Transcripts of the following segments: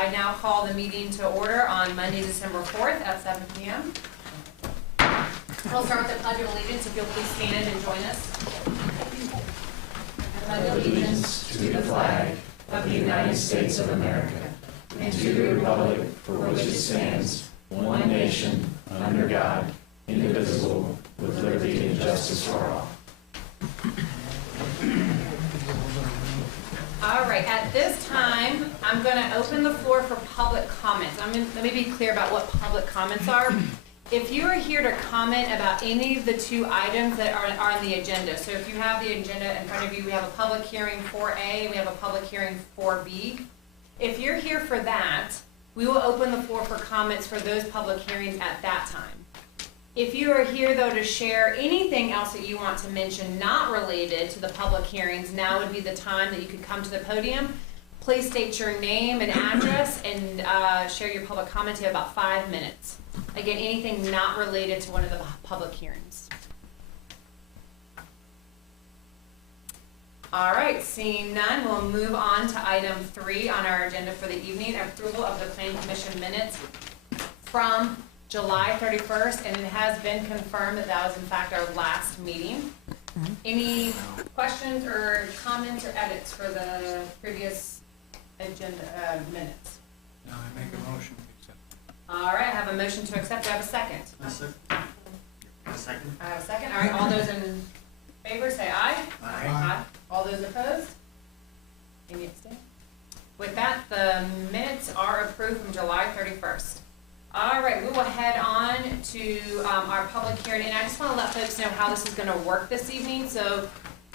I now call the meeting to order on Monday, December 4th at 7 p.m. We'll start with the Pledge of Allegiance. If you'll please stand and join us. I pledge allegiance to the flag of the United States of America and to the republic for which it stands, one nation, under God, indivisible, with liberty and justice for all. All right, at this time, I'm going to open the floor for public comments. Let me be clear about what public comments are. If you are here to comment about any of the two items that are on the agenda, so if you have the agenda in front of you, we have a public hearing 4A, we have a public hearing 4B. If you're here for that, we will open the floor for comments for those public hearings at that time. If you are here, though, to share anything else that you want to mention not related to the public hearings, now would be the time that you could come to the podium. Please state your name and address and share your public comment. You have about 5 minutes. Again, anything not related to one of the public hearings. All right, seeing none, we'll move on to item 3 on our agenda for the evening, approval of the Planning Commission minutes from July 31st, and it has been confirmed that that was in fact our last meeting. Any questions or comments or edits for the previous agenda minutes? No, I make a motion to accept. All right, I have a motion to accept. Do I have a second? A second. I have a second. All right, all those in favor say aye. Aye. All those opposed? Any abstain? With that, the minutes are approved from July 31st. All right, we will head on to our public hearing, and I just want to let folks know how this is going to work this evening. So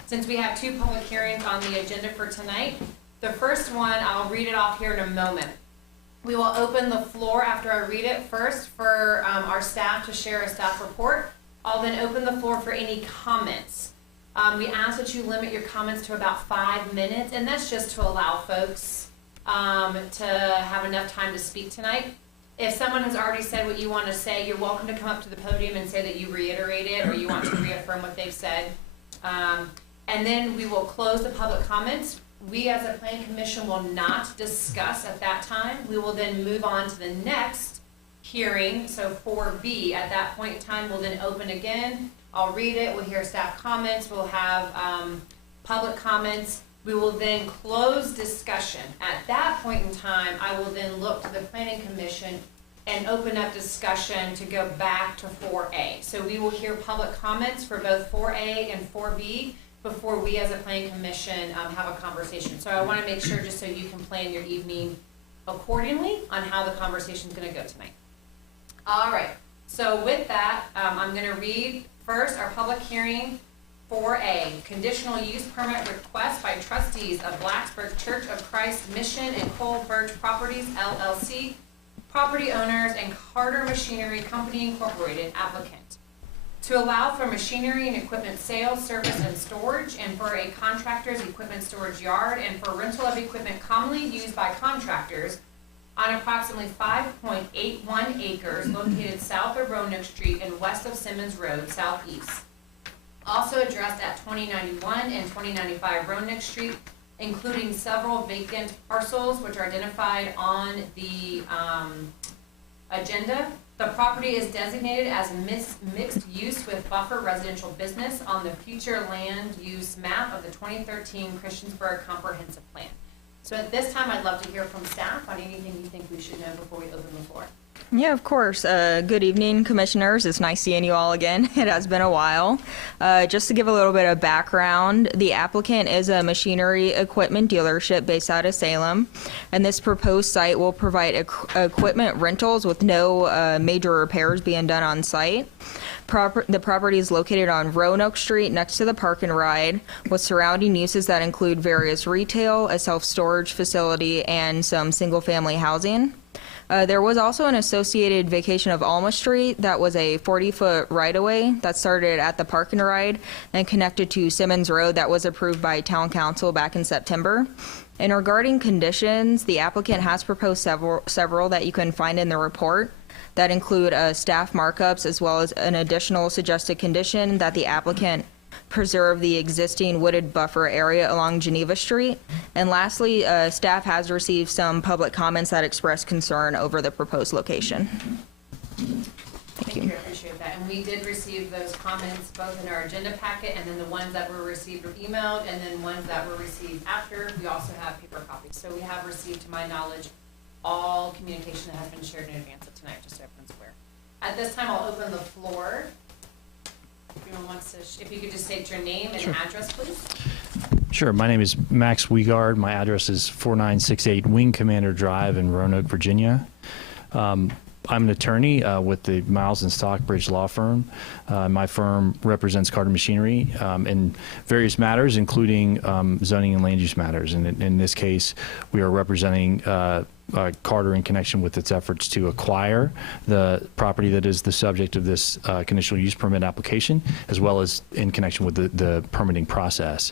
since we have 2 public hearings on the agenda for tonight, the first one, I'll read it off here in a moment. We will open the floor after I read it first for our staff to share a staff report. I'll then open the floor for any comments. We ask that you limit your comments to about 5 minutes, and that's just to allow folks to have enough time to speak tonight. If someone has already said what you want to say, you're welcome to come up to the podium and say that you reiterate it or you want to reaffirm what they've said. And then we will close the public comments. We as a Planning Commission will not discuss at that time. We will then move on to the next hearing, so 4B. At that point in time, we'll then open again. I'll read it. We'll hear staff comments. We'll have public comments. We will then close discussion. At that point in time, I will then look to the Planning Commission and open up discussion to go back to 4A. So we will hear public comments for both 4A and 4B before we as a Planning Commission have a conversation. So I want to make sure just so you can plan your evening accordingly on how the conversation is going to go tonight. All right, so with that, I'm going to read first our public hearing 4A, conditional use permit request by trustees of Blacksburg Church of Christ Mission and Cole Birch Properties, LLC, property owners, and Carter Machinery Company, Incorporated, applicant, to allow for machinery and equipment sales, service, and storage, and for a contractor's equipment storage yard, and for rental of equipment commonly used by contractors on approximately 5.81 acres located south of Roanoke Street and west of Simmons Road, southeast. Also addressed at 2091 and 2095 Roanoke Street, including several vacant parcels which are identified on the agenda. The property is designated as mixed use with buffer residential business on the future land use map of the 2013 Christiansburg Comprehensive Plan. So at this time, I'd love to hear from staff on anything you think we should know before we open the floor. Yeah, of course. Good evening, commissioners. It's nice seeing you all again. It has been a while. Just to give a little bit of background, the applicant is a machinery equipment dealership based out of Salem, and this proposed site will provide equipment rentals with no major repairs being done on site. The property is located on Roanoke Street next to the Park and Ride, with surrounding uses that include various retail, a self-storage facility, and some single-family housing. There was also an associated vacation of Alma Street that was a 40-foot right-of-way that started at the Park and Ride and connected to Simmons Road that was approved by Town Council back in September. And regarding conditions, the applicant has proposed several that you can find in the report that include staff markups as well as an additional suggested condition that the applicant preserve the existing wooded buffer area along Geneva Street. And lastly, staff has received some public comments that express concern over the proposed location. Thank you, I appreciate that. And we did receive those comments both in our agenda packet and then the ones that were received or emailed and then ones that were received after. We also have paper copies. So we have received, to my knowledge, all communication that has been shared in advance of tonight, just so everyone's aware. At this time, I'll open the floor. If anyone wants to, if you could just state your name and address, please. Sure. My name is Max Wiegard. My address is 4968 Wing Commander Drive in Roanoke, Virginia. I'm an attorney with the Miles and Stockbridge Law Firm. My firm represents Carter Machinery in various matters, including zoning and land use matters. And in this case, we are representing Carter in connection with its efforts to acquire the property that is the subject of this conditional use permit application, as well as in connection with the permitting process.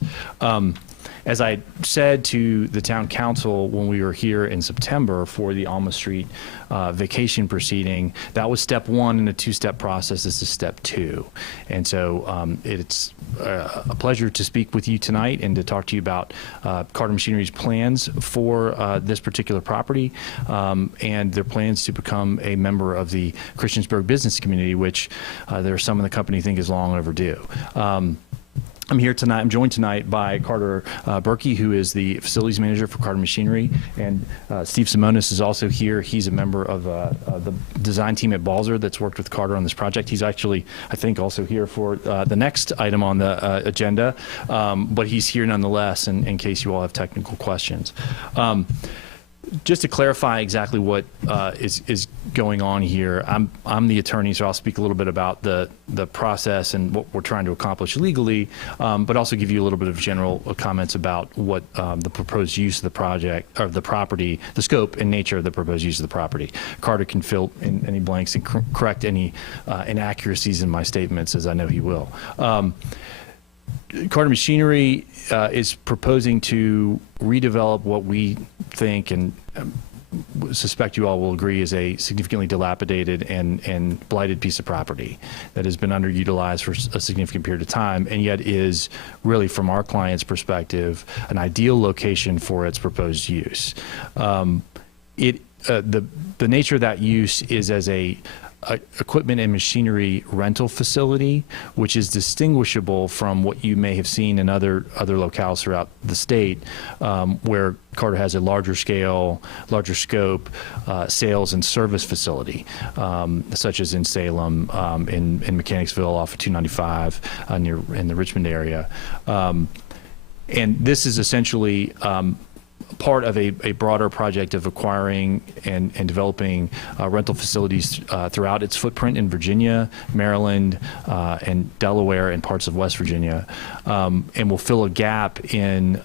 As I said to the town council when we were here in September for the Alma Street vacation proceeding, that was step one in a two-step process. This is step two. And so it's a pleasure to speak with you tonight and to talk to you about Carter Machinery's plans for this particular property and their plans to become a member of the Christiansburg business community, which there are some in the company think is long overdue. I'm here tonight. I'm joined tonight by Carter Berkey, who is the facilities manager for Carter Machinery, and Steve Simonis is also here. He's a member of the design team at Balzer that's worked with Carter on this project. He's actually, I think, also here for the next item on the agenda, but he's here nonetheless in case you all have technical questions. Just to clarify exactly what is going on here, I'm the attorney, so I'll speak a little bit about the process and what we're trying to accomplish legally, but also give you a little bit of general comments about what the proposed use of the project or the property, the scope and nature of the proposed use of the property. Carter can fill in any blanks and correct any inaccuracies in my statements, as I know he will. Carter Machinery is proposing to redevelop what we think and suspect you all will agree is a significantly dilapidated and blighted piece of property that has been underutilized for a significant period of time, and yet is really, from our client's perspective, an ideal location for its proposed use. The nature of that use is as a equipment and machinery rental facility, which is distinguishable from what you may have seen in other locales throughout the state, where Carter has a larger scale, larger scope sales and service facility, such as in Salem, in Mechanicsville off of 295 in the Richmond area. And this is essentially part of a broader project of acquiring and developing rental facilities throughout its footprint in Virginia, Maryland, and Delaware, and parts of West Virginia, and will fill a gap in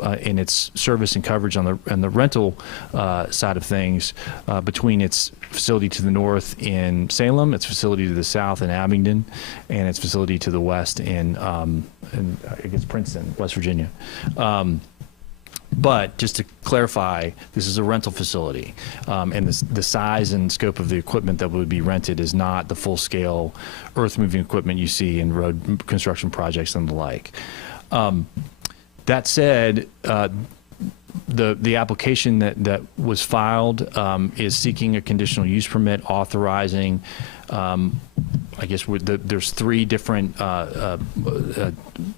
its service and coverage on the rental side of things between its facility to the north in Salem, its facility to the south in Abingdon, and its facility to the west in I guess Princeton, West Virginia. But just to clarify, this is a rental facility, and the size and scope of the equipment that would be rented is not the full-scale earth-moving equipment you see in road construction projects and the like. That said, the application that was filed is seeking a conditional use permit authorizing, I guess there's three different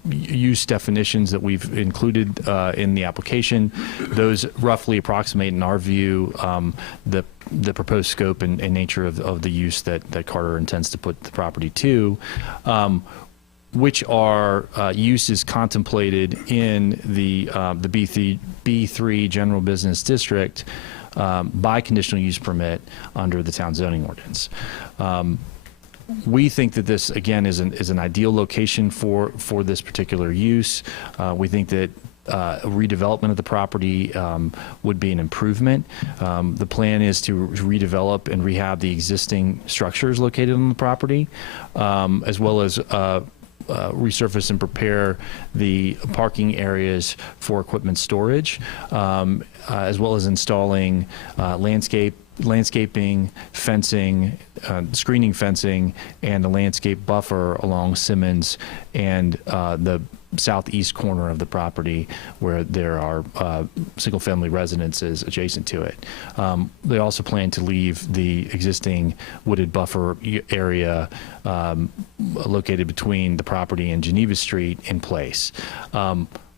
use definitions that we've included in the application. Those roughly approximate, in our view, the proposed scope and nature of the use that Carter intends to put the property to, which are uses contemplated in the B3 General Business District by conditional use permit under the town zoning ordinance. We think that this, again, is an ideal location for this particular use. We think that a redevelopment of the property would be an improvement. The plan is to redevelop and rehab the existing structures located on the property, as well as resurface and prepare the parking areas for equipment storage, as well as installing landscaping, fencing, screening fencing, and the landscape buffer along Simmons and the southeast corner of the property where there are single-family residences adjacent to it. They also plan to leave the existing wooded buffer area located between the property and Geneva Street in place.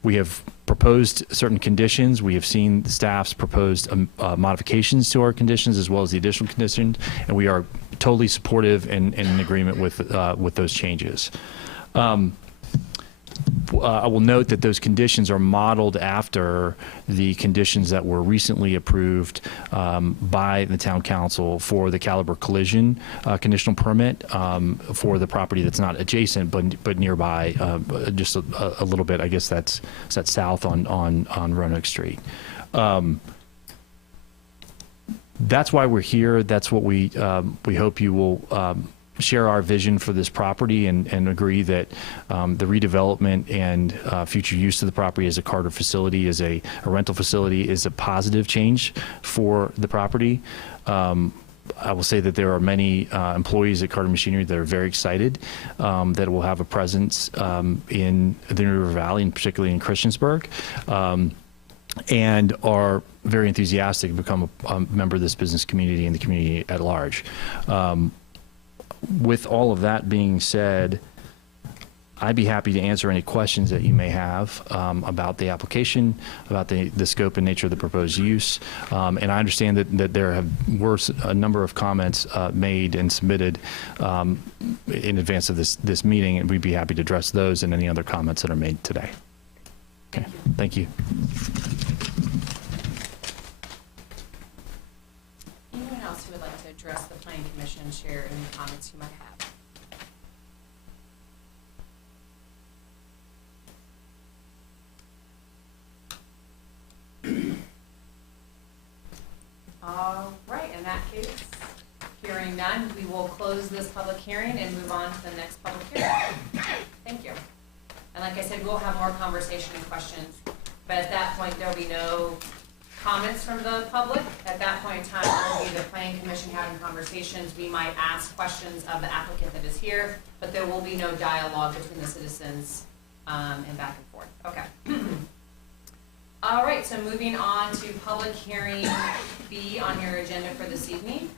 We have proposed certain conditions. We have seen staff's proposed modifications to our conditions as well as the additional conditions, and we are totally supportive and in agreement with those changes. I will note that those conditions are modeled after the conditions that were recently approved by the town council for the Caliber collision conditional permit for the property that's not adjacent but nearby, just a little bit. I guess that's south on Roanoke Street. That's why we're here. That's what we hope you will share our vision for this property and agree that the redevelopment and future use of the property as a Carter facility, as a rental facility, is a positive change for the property. I will say that there are many employees at Carter Machinery that are very excited that it will have a presence in the New River Valley, and particularly in Christiansburg, and are very enthusiastic to become a member of this business community and the community at large. With all of that being said, I'd be happy to answer any questions that you may have about the application, about the scope and nature of the proposed use. And I understand that there were a number of comments made and submitted in advance of this meeting, and we'd be happy to address those and any other comments that are made today. Okay, thank you. Anyone else who would like to address the Planning Commission and share any comments you might have? All right, in that case, hearing none, we will close this public hearing and move on to the next public hearing. Thank you. And like I said, we'll have more conversation and questions, but at that point, there'll be no comments from the public. At that point in time, it will be the Planning Commission having conversations. We might ask questions of the applicant that is here, but there will be no dialogue between the citizens and back and forth. Okay. All right, so moving on to public hearing B on your agenda for this evening.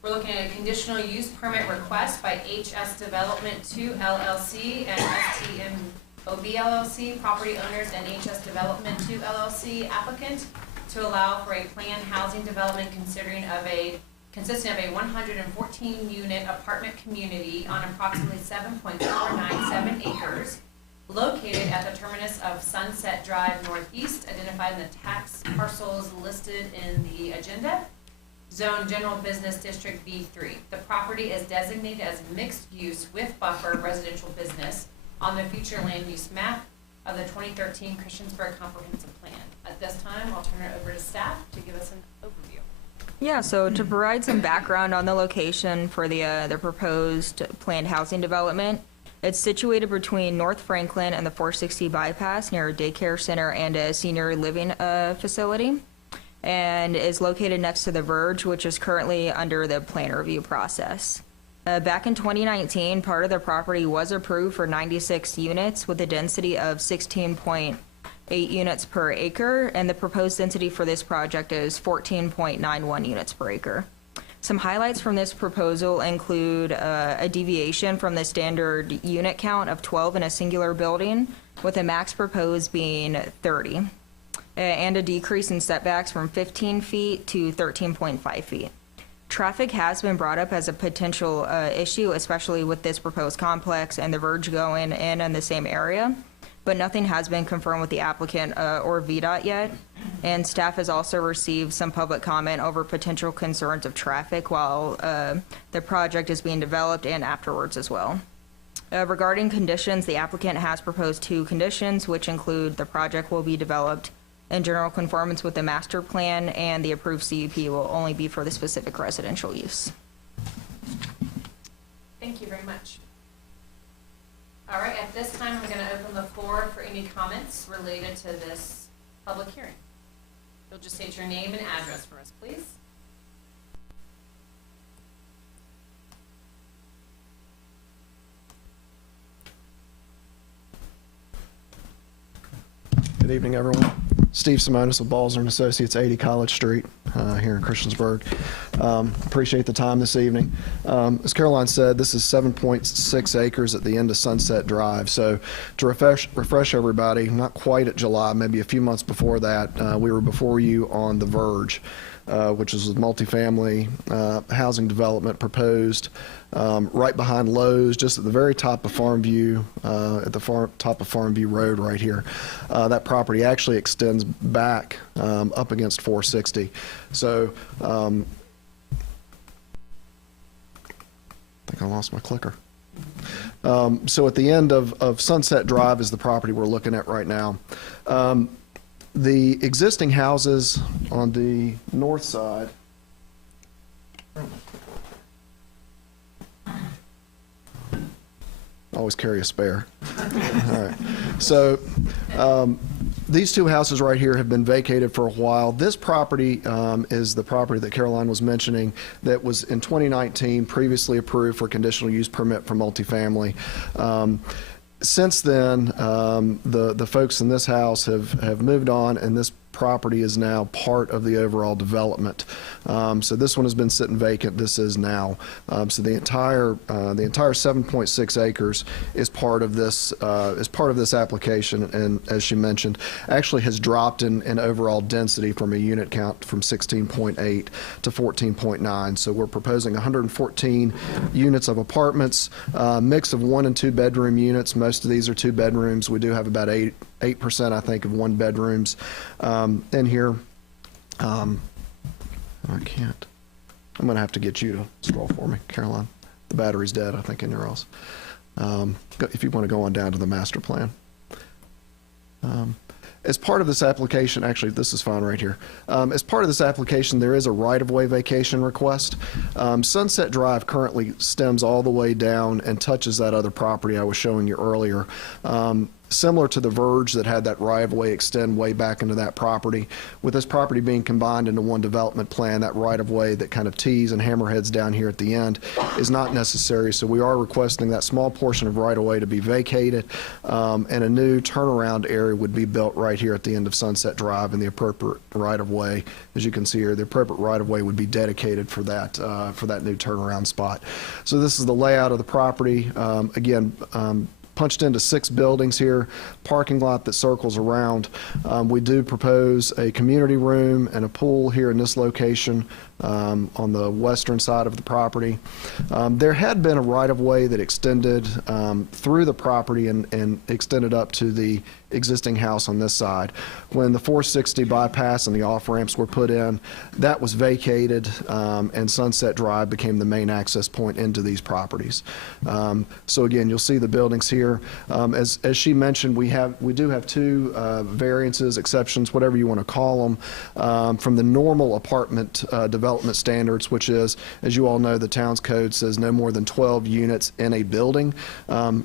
We're looking at a conditional use permit request by HS Development 2 LLC and STMOB LLC, property owners, and HS Development 2 LLC applicant to allow for a planned housing development consisting of a 114-unit apartment community on approximately 7.497 acres, located at the terminus of Sunset Drive Northeast, identified in the tax parcels listed in the agenda. Zone General Business District B3. The property is designated as mixed use with buffer residential business on the future land use map of the 2013 Christiansburg Comprehensive Plan. At this time, I'll turn it over to staff to give us an overview. Yeah, so to provide some background on the location for the proposed planned housing development, it's situated between North Franklin and the 460 bypass near a daycare center and a senior living facility, and is located next to the Verge, which is currently under the plan review process. Back in 2019, part of the property was approved for 96 units with a density of 16.8 units per acre, and the proposed density for this project is 14.91 units per acre. Some highlights from this proposal include a deviation from the standard unit count of 12 in a singular building, with a max proposed being 30, and a decrease in setbacks from 15 feet to 13.5 feet. Traffic has been brought up as a potential issue, especially with this proposed complex and the Verge going in the same area, but nothing has been confirmed with the applicant or VDOT yet. And staff has also received some public comment over potential concerns of traffic while the project is being developed and afterwards as well. Regarding conditions, the applicant has proposed 2 conditions, which include the project will be developed in general conformance with the master plan, and the approved CUP will only be for the specific residential use. Thank you very much. All All right, at this time, I'm gonna open the floor for any comments related to this public hearing. You'll just state your name and address for us, please. Good evening, everyone. Steve Simonis with Balzer & Associates, 80 College Street, here in Christiansburg. Appreciate the time this evening. As Caroline said, this is 7.6 acres at the end of Sunset Drive. So to refresh everybody, not quite at July, maybe a few months before that, we were before you on The Verge, which is a multifamily housing development proposed right behind Lowe's, just at the very top of Farmview, at the top of Farmview Road right here. That property actually extends back up against 460. So I think I lost my clicker. So at the end of Sunset Drive is the property we're looking at right now. The existing houses on the north side, always carry a spare. All right. So these two houses right here have been vacated for a while. This property is the property that Caroline was mentioning that was in 2019 previously approved for conditional use permit for multifamily. Since then, the folks in this house have moved on, and this property is now part of the overall development. So this one has been sitting vacant. This is now. So the entire 7.6 acres is part of this application, and as she mentioned, actually has dropped in overall density from a unit count from 16.8 to 14.9. So we're proposing 114 units of apartments, mix of 1 and 2 bedroom units. Most of these are 2 bedrooms. We do have about 8%, I think, of 1 bedrooms in here. I can't. I'm going to have to get you to scroll for me, Caroline. The battery's dead, I think, in yours. If you want to go on down to the master plan. As part of this application, actually, this is fine right here. As part of this application, there is a right-of-way vacation request. Sunset Drive currently stems all the way down and touches that other property I was showing you earlier. Similar to the Verge that had that right-of-way extend way back into that property. With this property being combined into one development plan, that right-of-way that kind of tees and hammerheads down here at the end is not necessary. So we are requesting that small portion of right-of-way to be vacated, and a new turnaround area would be built right here at the end of Sunset Drive, and the appropriate right-of-way, as you can see here, the appropriate right-of-way would be dedicated for that new turnaround spot. So this is the layout of the property. Again, punched into 6 buildings here, parking lot that circles around. We do propose a community room and a pool here in this location on the western side of the property. There had been a right-of-way that extended through the property and extended up to the existing house on this side. When the 460 bypass and the off-ramps were put in, that was vacated, and Sunset Drive became the main access point into these properties. So again, you'll see the buildings here. As she mentioned, we do have 2 variances, exceptions, whatever you want to call them, from the normal apartment development standards, which is, as you all know, the town's code says no more than 12 units in a building.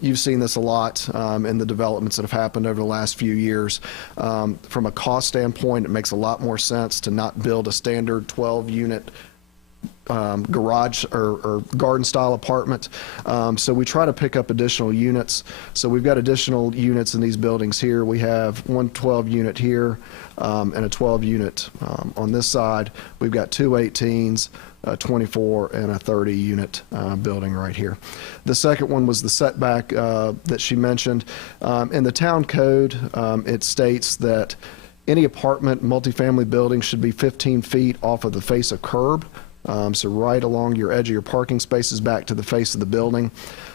You've seen this a lot in the developments that have happened over the last few years. From a cost standpoint, it makes a lot more sense to not build a standard 12-unit garage or garden style apartment. So we try to pick up additional units. So we've got additional units in these buildings here. We have one 12-unit here and a 12-unit on this side. We've got 2 18s, a 24 and a 30-unit building right here. The second one was the setback that she mentioned. In the town code, it states that any apartment multifamily building should be 15 feet off of the face of curb. So right along your edge of your parking spaces back to the face of the building.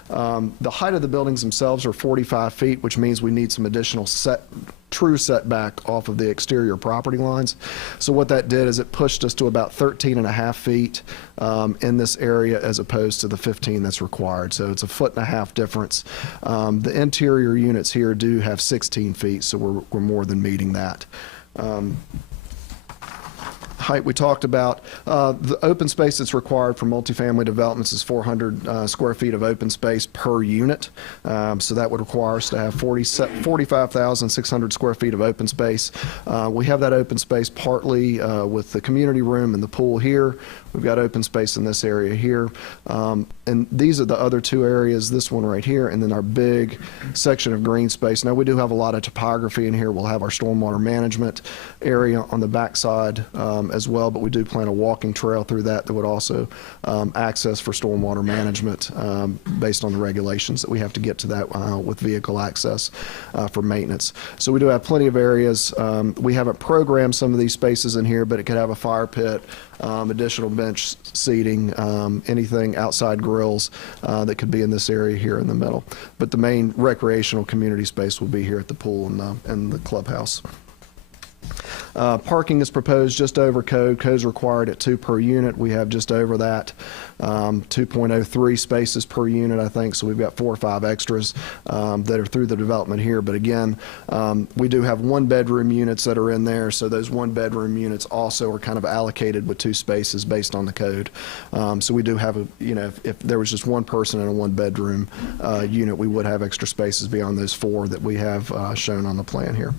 The height of the buildings themselves are 45 feet, which means we need some additional true setback off of the exterior property lines. So what that did is it pushed us to about 13.5 feet in this area as opposed to the 15 that's required. So it's a 1.5 foot difference. The interior units here do have 16 feet, so we're more than meeting that. height we talked about. The open space that's required for multifamily developments is 400 square feet of open space per unit. So that would require us to have 45,600 square feet of open space. We have that open space partly with the community room and the pool here. We've got open space in this area here. And these are the other two areas, this one right here, and then our big section of green space. Now, we do have a lot of topography in here. We'll have our stormwater management area on the backside as well, but we do plan a walking trail through that would also access for stormwater management based on the regulations that we have to get to that with vehicle access for maintenance. So we do have plenty of areas. We haven't programmed some of these spaces in here, but it could have a fire pit, additional bench seating, anything outside grills that could be in this area here in the middle. But the main recreational community space will be here at the pool and the clubhouse. Parking is proposed just over code. Code's required at 2 per unit. We have just over that, 2.03 spaces per unit, I think. So we've got 4 or 5 extras that are through the development here. But again, we do have 1-bedroom units that are in there. So those 1-bedroom units also are kind of allocated with 2 spaces based on the code. So we do have if there was just one person in a 1-bedroom unit, we would have extra spaces beyond those 4 that we have shown on the plan here.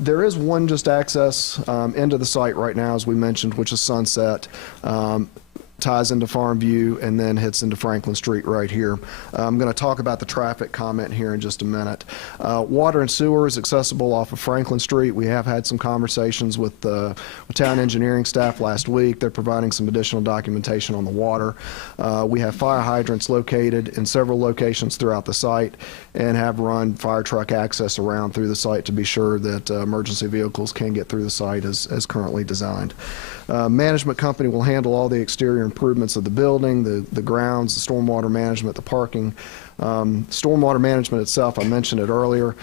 There is one just access into the site right now, as we mentioned, which is Sunset. Ties into Farmview and then hits into Franklin Street right here. I'm going to talk about the traffic comment here in just a minute. Water and sewer is accessible off of Franklin Street. We have had some conversations with the town engineering staff last week. They're providing some additional documentation on the water. We have fire hydrants located in several locations throughout the site and have run fire truck access around through the site to be sure that emergency vehicles can get through the site as currently designed. Management company will handle all the exterior improvements of the building, the grounds, the stormwater management, the parking. Stormwater management itself, I mentioned it earlier,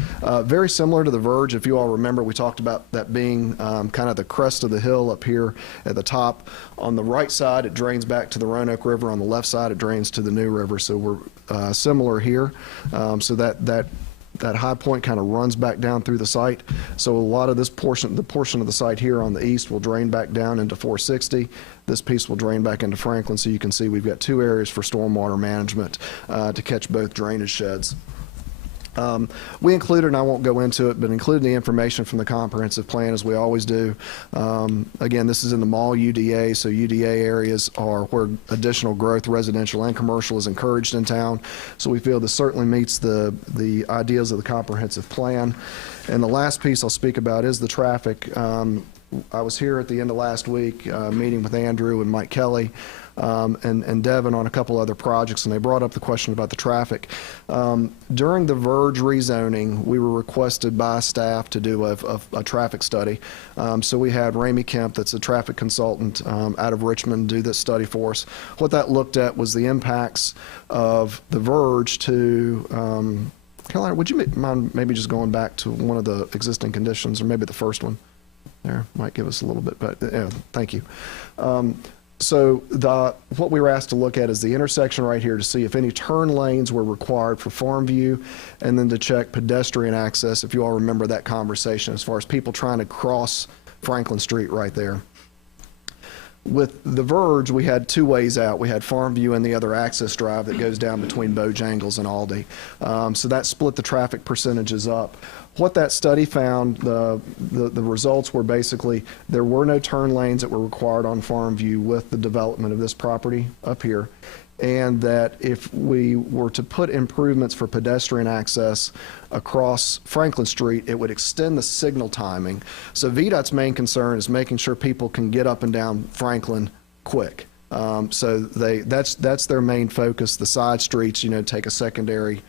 very similar to the Verge. If you all remember, we talked about that being kind of the crest of the hill up here at the top. On the right side, it drains back to the Roanoke River. On the left side, it drains to the New River. So we're similar here. So that high point kind of runs back down through the site. So a lot of this portion, the portion of the site here on the east will drain back down into 460. This piece will drain back into Franklin. So you can see we've got 2 areas for stormwater management to catch both drainage sheds. We included, and I won't go into it, but included the information from the comprehensive plan as we always do. Again, this is in the mall UDA, so UDA areas are where additional growth, residential and commercial, is encouraged in town. So we feel this certainly meets the ideas of the comprehensive plan. And the last piece I'll speak about is the traffic. I was here at the end of last week meeting with Andrew and Mike Kelly and Devin on a couple other projects, and they brought up the question about the traffic. During the Verge rezoning, we were requested by staff to do a traffic study. So we had Ramey Kemp, that's a traffic consultant out of Richmond, do this study for us. What that looked at was the impacts of the Verge to Caroline, would you mind maybe just going back to one of the existing conditions, or maybe the first one? There, might give us a little bit, but yeah, thank you. So what we were asked to look at is the intersection right here to see if any turn lanes were required for Farmview, and then to check pedestrian access, if you all remember that conversation, as far as people trying to cross Franklin Street right there. With the Verge, we had 2 ways out. We had Farmview and the other access drive that goes down between Bojangles and Aldi. So that split the traffic percentages up. What that study found, the results were basically there were no turn lanes that were required on Farmview with the development of this property up here, and that if we were to put improvements for pedestrian access across Franklin Street, it would extend the signal timing. So VDOT's main concern is making sure people can get up and down Franklin quick. So that's their main focus. The side streets, take a secondary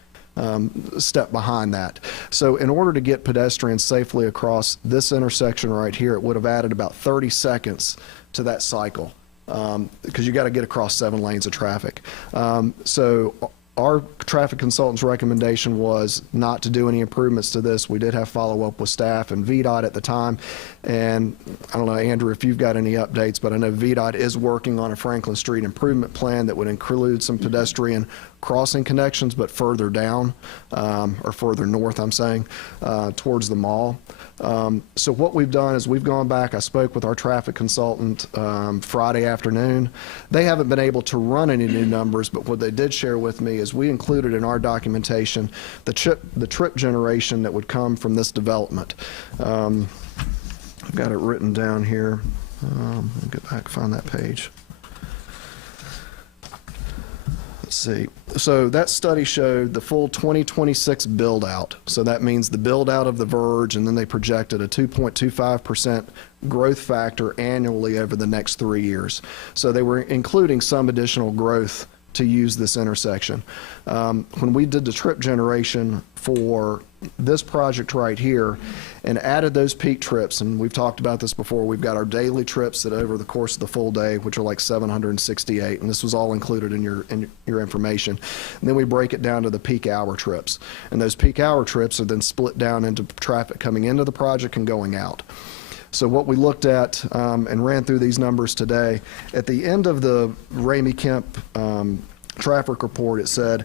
step behind that. So in order to get pedestrians safely across this intersection right here, it would have added about 30 seconds to that cycle, because you got to get across 7 lanes of traffic. So Our traffic consultant's recommendation was not to do any improvements to this. We did have follow-up with staff and VDOT at the time. And I don't know, Andrew, if you've got any updates, but I know VDOT is working on a Franklin Street improvement plan that would include some pedestrian crossing connections, but further down, or further north, I'm saying, towards the mall. So what we've done is we've gone back, I spoke with our traffic consultant Friday afternoon. They haven't been able to run any new numbers, but what they did share with me is we included in our documentation the trip generation that would come from this development. I've got it written down here. Let me get back, find that page. Let's see. So that study showed the full 2026 build out. So that means the build out of the Verge, and then they projected a 2.25% growth factor annually over the next 3 years. So they were including some additional growth to use this intersection. When we did the trip generation for this project right here and added those peak trips, and we've talked about this before, we've got our daily trips that over the course of the full day, which are like 768, and this was all included in your information. And then we break it down to the peak hour trips. And those peak hour trips are then split down into traffic coming into the project and going out. So what we looked at and ran through these numbers today, at the end of the Ramey Kemp traffic report, it said,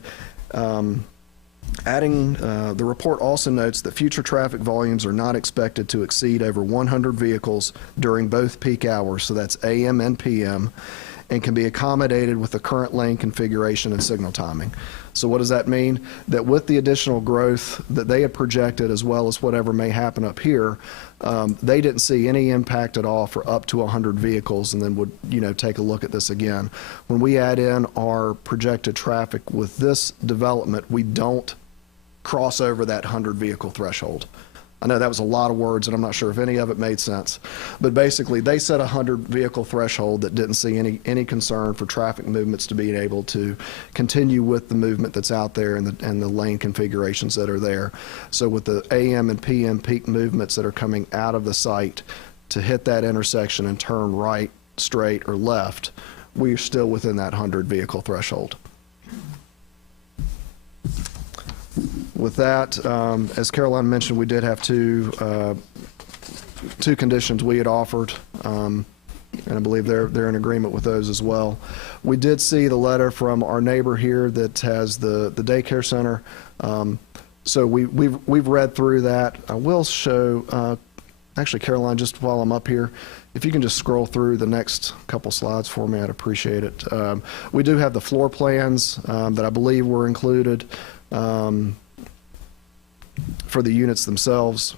the report also notes that future traffic volumes are not expected to exceed over 100 vehicles during both peak hours, so that's AM and PM, and can be accommodated with the current lane configuration and signal timing. So what does that mean? That with the additional growth that they had projected, as well as whatever may happen up here, they didn't see any impact at all for up to 100 vehicles, and then would, take a look at this again. When we add in our projected traffic with this development, we don't cross over that 100 vehicle threshold. I know that was a lot of words, and I'm not sure if any of it made sense. But basically, they set a 100 vehicle threshold that didn't see any concern for traffic movements to being able to continue with the movement that's out there and the lane configurations that are there. So with the AM and PM peak movements that are coming out of the site to hit that intersection and turn right, straight, or left, we're still within that 100 vehicle threshold. With that, as Caroline mentioned, we did have two conditions we had offered, and I believe they're in agreement with those as well. We did see the letter from our neighbor here that has the daycare center, so we've read through that. I will show, actually, Caroline, just while I'm up here, if you can just scroll through the next couple slides for me, I'd appreciate it. We do have the floor plans that I believe were included for the units themselves.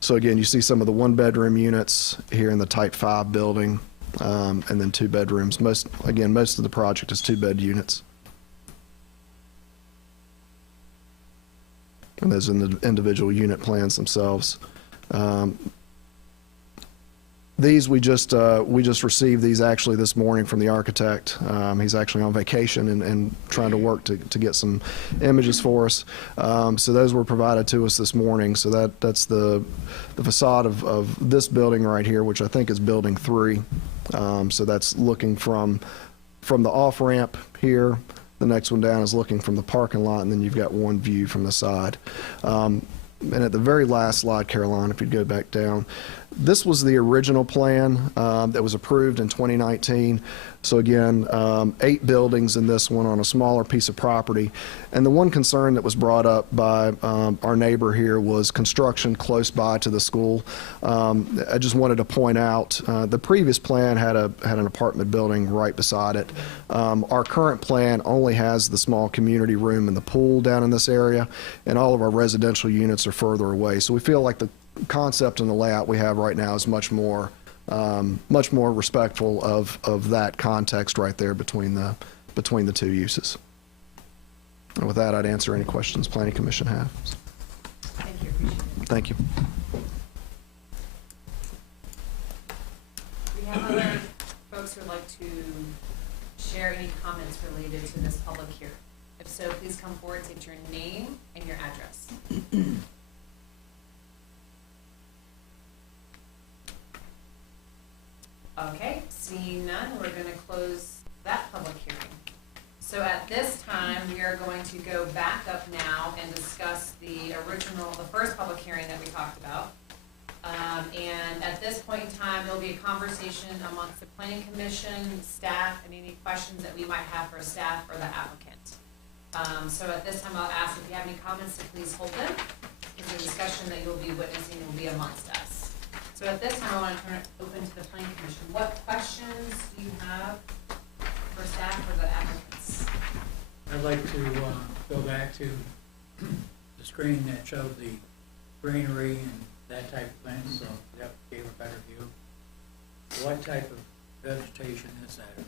So again, you see some of the one-bedroom units here in the Type 5 building, and then 2 bedrooms. Most of the project is 2-bed units. And those are in the individual unit plans themselves. These we just received these actually this morning from the architect. He's actually on vacation and trying to work to get some images for us. So those were provided to us this morning. So that's the facade of this building right here, which I think is building 3. So that's looking from the off ramp here. The next one down is looking from the parking lot, and then you've got one view from the side. And at the very last slide, Caroline, if you'd go back down, this was the original plan that was approved in 2019. So again, 8 buildings in this one on a smaller piece of property. And the one concern that was brought up by our neighbor here was construction close by to the school. I just wanted to point out, the previous plan had an apartment building right beside it. Our current plan only has the small community room and the pool down in this area, and all of our residential units are further away. So we feel like the concept and the layout we have right now is much more respectful of that context right there between the 2 uses. And with that, I'd answer any questions Planning Commission has. Thank you, appreciate it. Thank you. Do we have other folks who would like to share any comments related to this public hearing? If so, please come forward, state your name and your address. Okay, seeing none, we're going to close that public hearing. So at this time, we are going to go back up now and discuss the first public hearing that we talked about. And at this point in time, there'll be a conversation amongst the planning commission, staff, and any questions that we might have for staff or the applicant. So at this time, I'll ask if you have any comments to please hold them, because the discussion that you'll be witnessing will be amongst us. So at this time, I want to turn it open to the planning commission. What questions do you have for staff or the applicants? I'd like to go back to the screen that showed the greenery and that type of thing, so that gave a better view. What type of vegetation is that?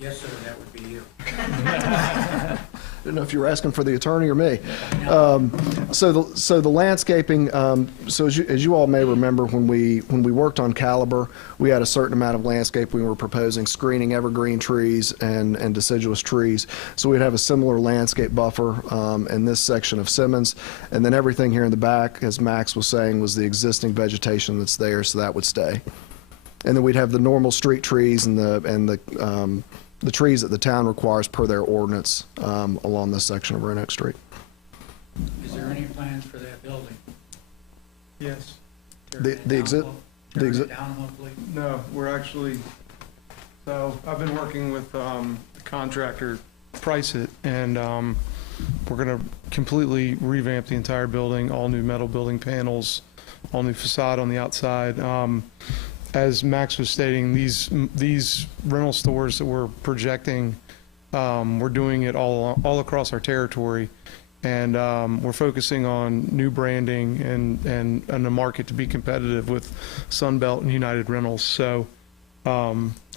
Yes, sir, that would be you. Didn't know if you were asking for the attorney or me. So the landscaping, so as you all may remember, when we worked on Caliber, we had a certain amount of landscape we were proposing, screening evergreen trees and deciduous trees. So we'd have a similar landscape buffer in this section of Simmons. And then everything here in the back, as Max was saying, was the existing vegetation that's there, so that would stay. And then we'd have the normal street trees and the trees that the town requires per their ordinance along this section of Roanoke Street. Is there any plans for that building? Yes. The exit. Tearing it down, hopefully? No, we're actually, so I've been working with the contractor, Price It, and we're gonna completely revamp the entire building, all new metal building panels, all new facade on the outside. As Max was stating, these rental stores that we're projecting, we're doing it all across our territory, and we're focusing on new branding and a market to be competitive with Sunbelt and United Rentals. So, I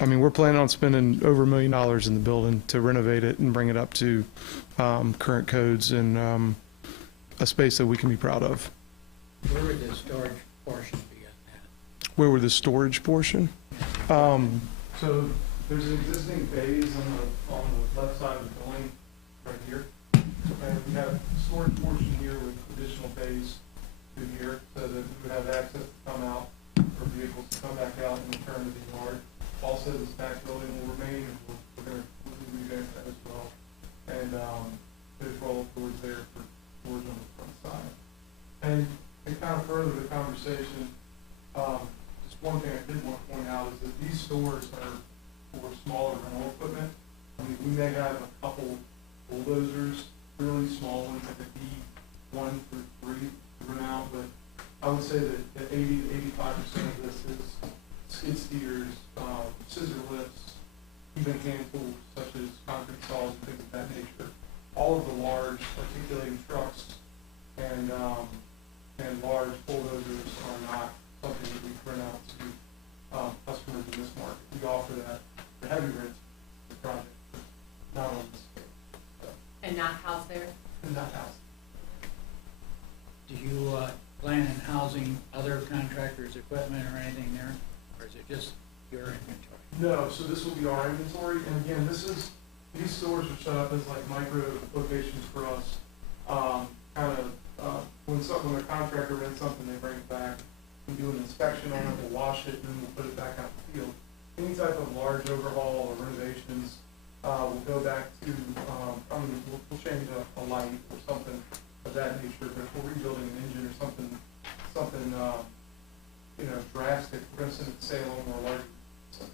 mean, we're planning on spending over $1 million in the building to renovate it and bring it up to current codes and a space that we can be proud of. Where would the storage portion be at that? Where were the storage portion? So there's an existing bays on the left side of the building, right here. And we have a storage portion here with additional bays through here, so that we would have access to come out for vehicles to come back out and return to the yard. Also, this back building will remain, and we're going to completely revamp that as well. And there's roll doors there for storage on the front side. And kind of further the conversation, just one thing I did want to point out is that these stores are for smaller rental equipment. I mean, we may have a couple bulldozers, really small ones, like a D1 through 3 to rent out, but I would say that 80 to 85% of this is skid steers, scissor lifts, even hand tools such as concrete saws and things of that nature. All of the large articulating trucks and large bulldozers are not something that we rent out to customers in this market. We offer that for heavy rents, the project, but not on this scale. So, And not housed there? and not house. Do you plan on housing other contractors' equipment or anything there? Or is it just your inventory? No, so this will be our inventory, and again, these stores are set up as like micro locations for us. When a contractor rents something, they bring it back, we do an inspection on it, we'll wash it, and then we'll put it back out in the field. Any type of large overhaul or renovations, we'll go back to, we'll change a light or something of that nature, but if we're rebuilding an engine or something, drastic, we're gonna send it to Salem or larger. So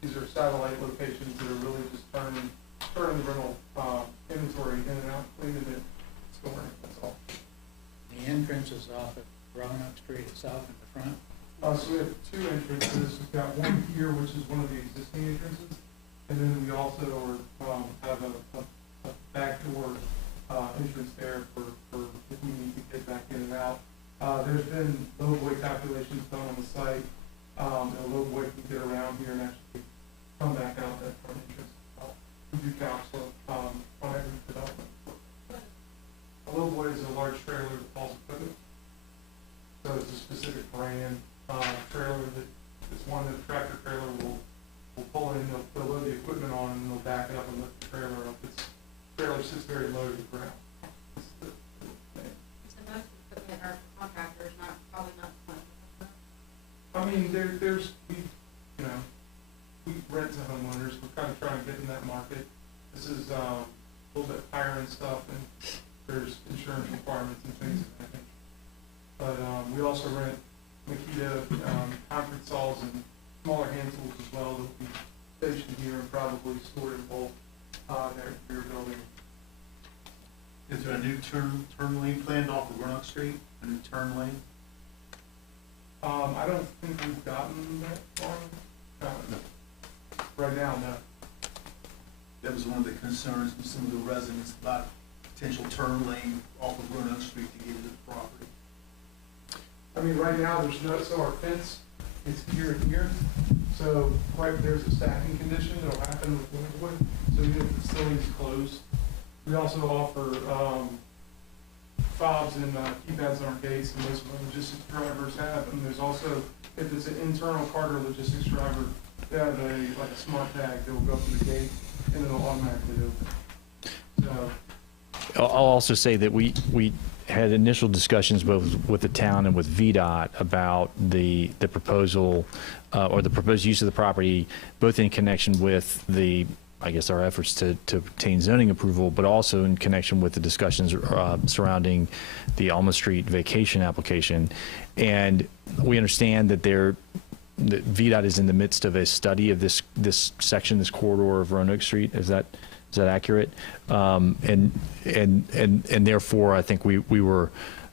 these are satellite locations that are really just turning the rental inventory in and out, cleaning it, storing it, that's all. The entrance is off of Roanoke Street itself in the front. So we have two entrances. We've got one here, which is one of the existing entrances, and then we also have a back door entrance there for if we need to get back in and out. There's been low void calculations done on the site, and a low void can get around here and actually come back out that front entrance. We do counsel on every development. A low void is a large trailer that hauls equipment. So it's a specific brand trailer it's one that the tractor trailer will pull in, they'll load the equipment on, and they'll back it up and lift the trailer up. Its trailer sits very low to the ground. So most equipment are contractors, probably not. I mean, we rent to homeowners, we're kind of trying to get in that market. This is, a little bit higher end stuff, and there's insurance requirements and things, I think. But, we also rent Makita, concrete saws and smaller hand tools as well that will be stationed here and probably stored in bulk, there at your building. Is there a new turn lane planned off of Roanoke Street, a new turn lane? I don't think we've gotten that far. Right now, no. That was one of the concerns from some of the residents about potential turn lane off of Roanoke Street to get into the property. I mean, right now, there's no, so our fence is here and here. So, right, there's a stacking condition that'll happen with Winterwood. So even if the facility's closed, we also offer, fobs and keypads on our gates, and most of our logistics drivers have. And there's also, if it's an internal Carter logistics driver, they have like a smart tag that will go through the gate and it'll automatically open. So, I'll also say that we had initial discussions both with the town and with VDOT about the proposal or the proposed use of the property, both in connection with I guess our efforts to obtain zoning approval, but also in connection with the discussions surrounding the Alma Street vacation application. And we understand that that VDOT is in the midst of a study of this section, this corridor of Roanoke Street. Is that accurate? And therefore, I think we were,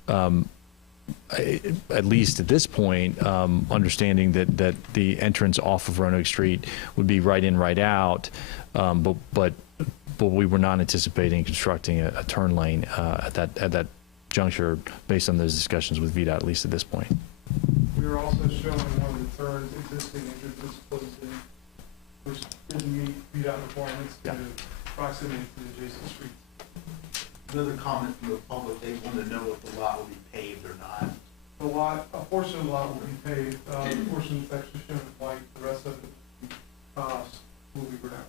at least at this point, understanding that the entrance off of Roanoke Street would be right in, right out, but we were not anticipating constructing a turn lane at that juncture based on those discussions with VDOT, at least at this point. we were also showing one of the turns existing entrances closed in, which didn't meet VDOT requirements due to proximity to the adjacent streets. Another comment from the public, they want to know if the lot will be paved or not. The lot, a portion of the lot will be paved, the portion that's actually shown in white, the rest of it will be gravel.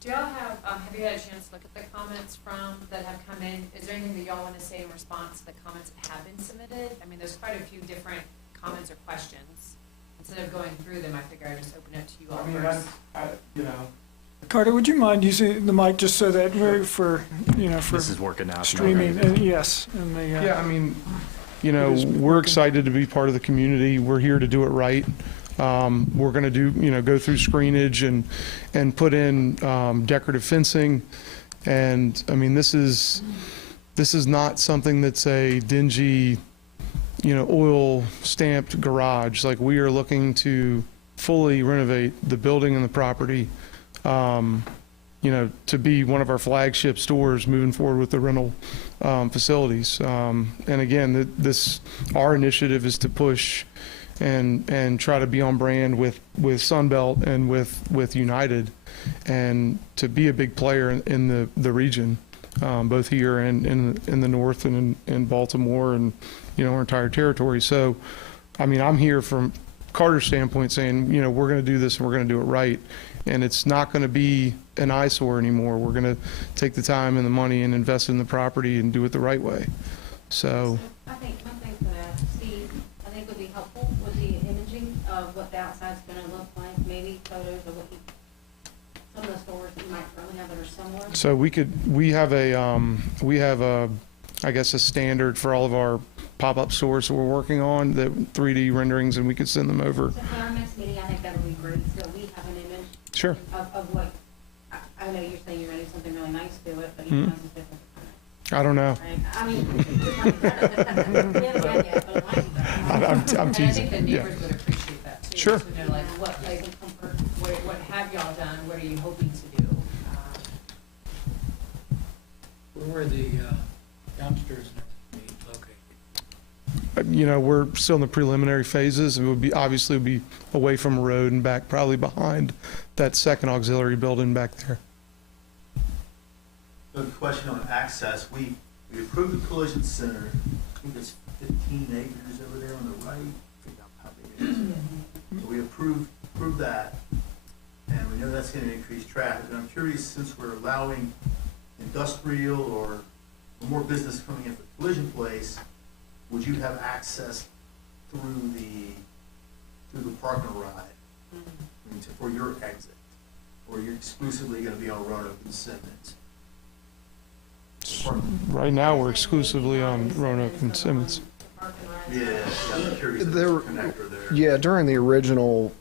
Do y'all have you had a chance to look at the comments that have come in? Is there anything that y'all want to say in response to the comments that have been submitted? I mean, there's quite a few different comments or questions. Instead of going through them, I figure I'd just open it to you all I mean, first. Carter, would you mind using the mic just so that we're for This is working now. streaming? Yes, and the Yeah, I mean, we're excited to be part of the community. We're here to do it right. We're going to do, go through screenage and put in decorative fencing. And I mean, this is not something that's a dingy, oil stamped garage. Like, we are looking to fully renovate the building and the property, to be one of our flagship stores moving forward with the rental facilities. And again, our initiative is to push and try to be on brand with Sunbelt and with United, and to be a big player in the region, both here and in the north and in Baltimore and our entire territory. So, I mean, I'm here from Carter's standpoint saying, we're going to do this and we're going to do it right, and it's not going to be an eyesore anymore. We're going to take the time and the money and invest in the property and do it the right way. So I think one thing that Steve, I think would be helpful would be imaging of what the outside's gonna look like, maybe photos of some of the stores that you might currently have that are similar. So we have a I guess a standard for all of our pop-up stores that we're working on, the 3D renderings, and we could send them over. So for our next meeting, I think that would be great, so we have an image Sure. of what, I know you're saying you're gonna do something really nice to it, but each one's different. I don't know. Right? I mean, we haven't done yet, but it might be better. I'm And I teasing. think the Yeah. neighbors would appreciate that too. Sure. To know like what have y'all done, what are you hoping to do? Where are the dumpsters and everything located? We're still in the preliminary phases, and it would be away from a road and back, probably behind that second auxiliary building back there. So the question on access, we approved the collision center. I think it's 15 acres over there on the right. I forgot how big it is. So we approved that, and we know that's going to increase traffic. And I'm curious, since we're allowing industrial or more business coming in for the collision place, would you have access through the parking ride, I mean, for your exit, or you're exclusively gonna be on Roanoke and Simmons? Right now, we're exclusively on Roanoke and Simmons. Yeah, I'm curious if there's a connector there. Yeah, during the original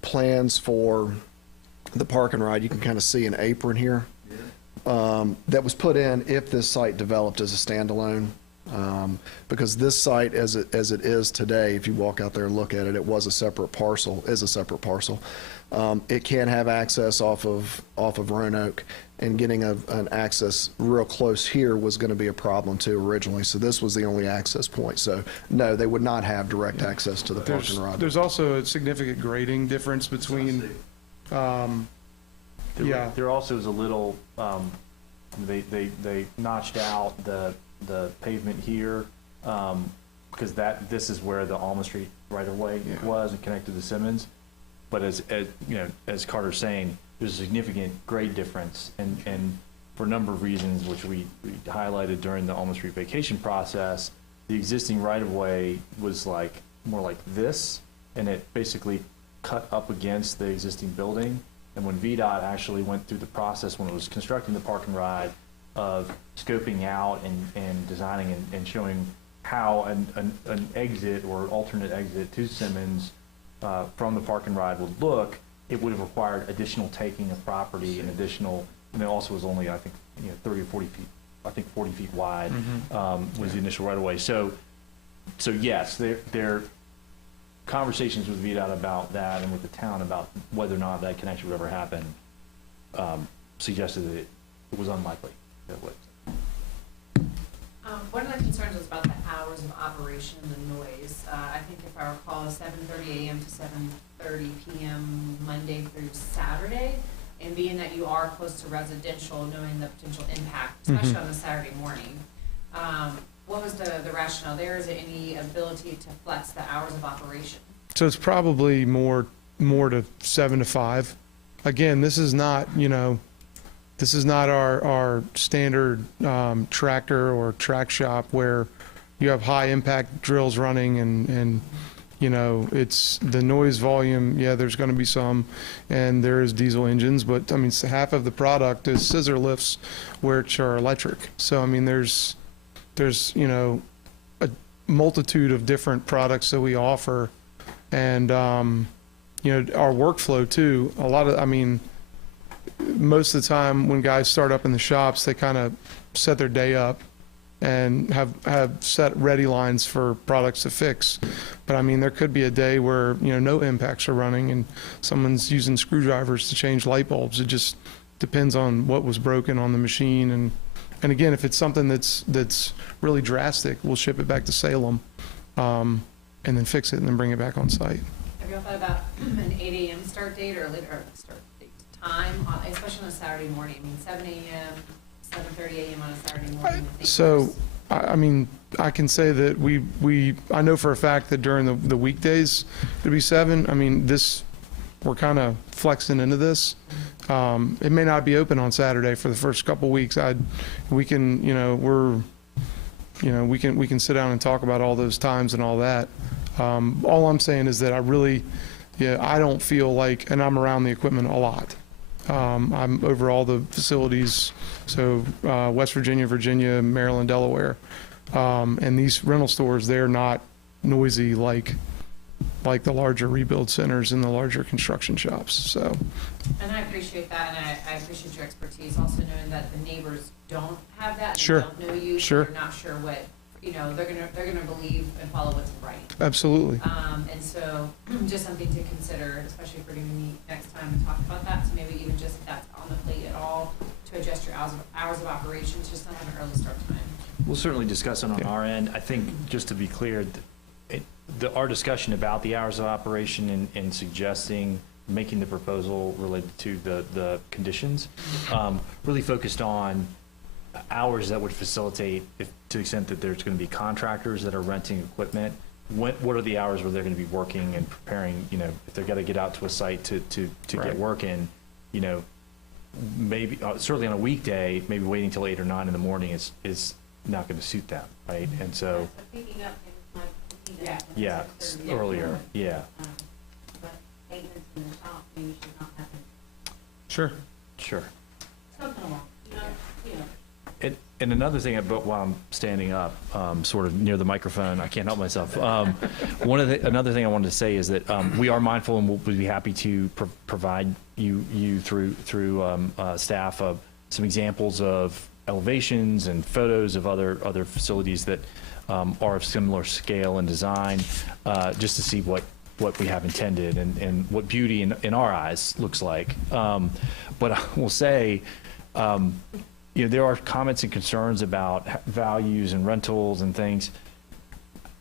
plans for the park and ride, you can kind of see an apron here Yeah. that was put in if this site developed as a standalone. Because this site, as it is today, if you walk out there and look at it, it was a separate parcel, is a separate parcel. It can have access off of Roanoke, and getting an access real close here was going to be a problem too originally. So this was the only access point. So no, they would not have direct access to the park and ride. There's also a significant grading difference between, yeah. There also is a little, they notched out the pavement here, because this is where the Alma Street right-of-way was and connected to Simmons. But as you know, as Carter's saying, there's a significant grade difference, and for a number of reasons, which we highlighted during the Alma Street vacation process, the existing right-of-way was more like this, and it basically cut up against the existing building. And when VDOT actually went through the process when it was constructing the park and ride of scoping out and designing and showing how an exit or alternate exit to Simmons from the park and ride would look, it would have required additional taking of property and additional, and it also was only, I think, 30 or 40 feet, I think 40 feet wide was the initial right of way. So yes, there conversations with VDOT about that and with the town about whether or not that connection would ever happen suggested that it was unlikely that it would. One of the concerns was about the hours of operation and the noise. I think if I recall, 7:30 a.m. to 7:30 p.m. Monday through Saturday. And being that you are close to residential, knowing the potential impact, especially on the Saturday morning, what was the rationale there? Is there any ability to flex the hours of operation? So it's probably more to 7 to 5. Again, this is not, this is not our standard tractor or track shop where you have high impact drills running and it's the noise volume. Yeah, there's going to be some, and there is diesel engines, but I mean, half of the product is scissor lifts, which are electric. So I mean, there's a multitude of different products that we offer, and our workflow too. Most of the time when guys start up in the shops, they kind of set their day up and have set ready lines for products to fix. But I mean, there could be a day where no impacts are running and someone's using screwdrivers to change light bulbs. It just depends on what was broken on the machine. And again, if it's something that's really drastic, we'll ship it back to Salem, and then fix it and then bring it back on site. Have you all thought about an 8 a.m. start date or later start date time, especially on a Saturday morning? I mean, 7 a.m., 7:30 a.m. on a Saturday morning. So, I mean, I can say that I know for a fact that during the weekdays it'd be 7. I mean, we're kind of flexing into this. It may not be open on Saturday for the first couple weeks. We can sit down and talk about all those times and all that. All I'm saying is that I don't feel like, and I'm around the equipment a lot. I'm over all the facilities, so West Virginia, Maryland, Delaware, and these rental stores, they're not noisy like the larger rebuild centers and the larger construction shops. So, and I appreciate that, and I appreciate your expertise, also knowing that the neighbors don't have that, and Sure. they don't know you, Sure. so they're not sure what they're gonna believe and follow what's in writing. absolutely. And so, just something to consider, especially if we're gonna meet next time and talk about that. So maybe even just if that's on the plate at all, to adjust your hours of operations, just not have an early start time. We'll certainly discuss it on our end. I think, just to be clear, our discussion about the hours of operation and suggesting, making the proposal related to the conditions, really focused on hours that would facilitate, to the extent that there's going to be contractors that are renting equipment, what are the hours where they're going to be working and preparing, if they're going to get out to a site to Right. get working, maybe, certainly on a weekday, maybe waiting till 8 or 9 in the morning is not going to suit them, right? And so, Picking up, my he Yeah. does. Yeah, earlier, yeah, But maintenance in the shop, maybe should not happen. Sure. sure. Something along, you know. And another thing about while I'm standing up, sort of near the microphone, I can't help myself. Another thing I wanted to say is that we are mindful and we'll be happy to provide you through staff of some examples of elevations and photos of other facilities that are of similar scale and design, just to see what we have intended and what beauty in our eyes looks like. But I will say, there are comments and concerns about values and rentals and things.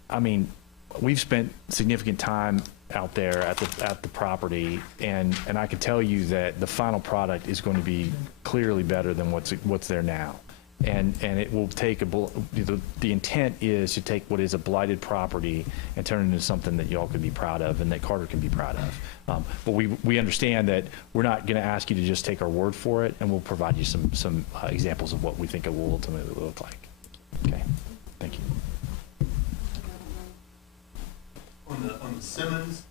I mean, we've spent significant time out there at the property, and I can tell you that the final product is going to be clearly better than what's there now. And it will take the intent is to take what is a blighted property and turn it into something that y'all can be proud of and that Carter can be proud of. But we understand that we're not going to ask you to just take our word for it, and we'll provide you some examples of what we think it will ultimately look like. Okay, thank you. On the Simmons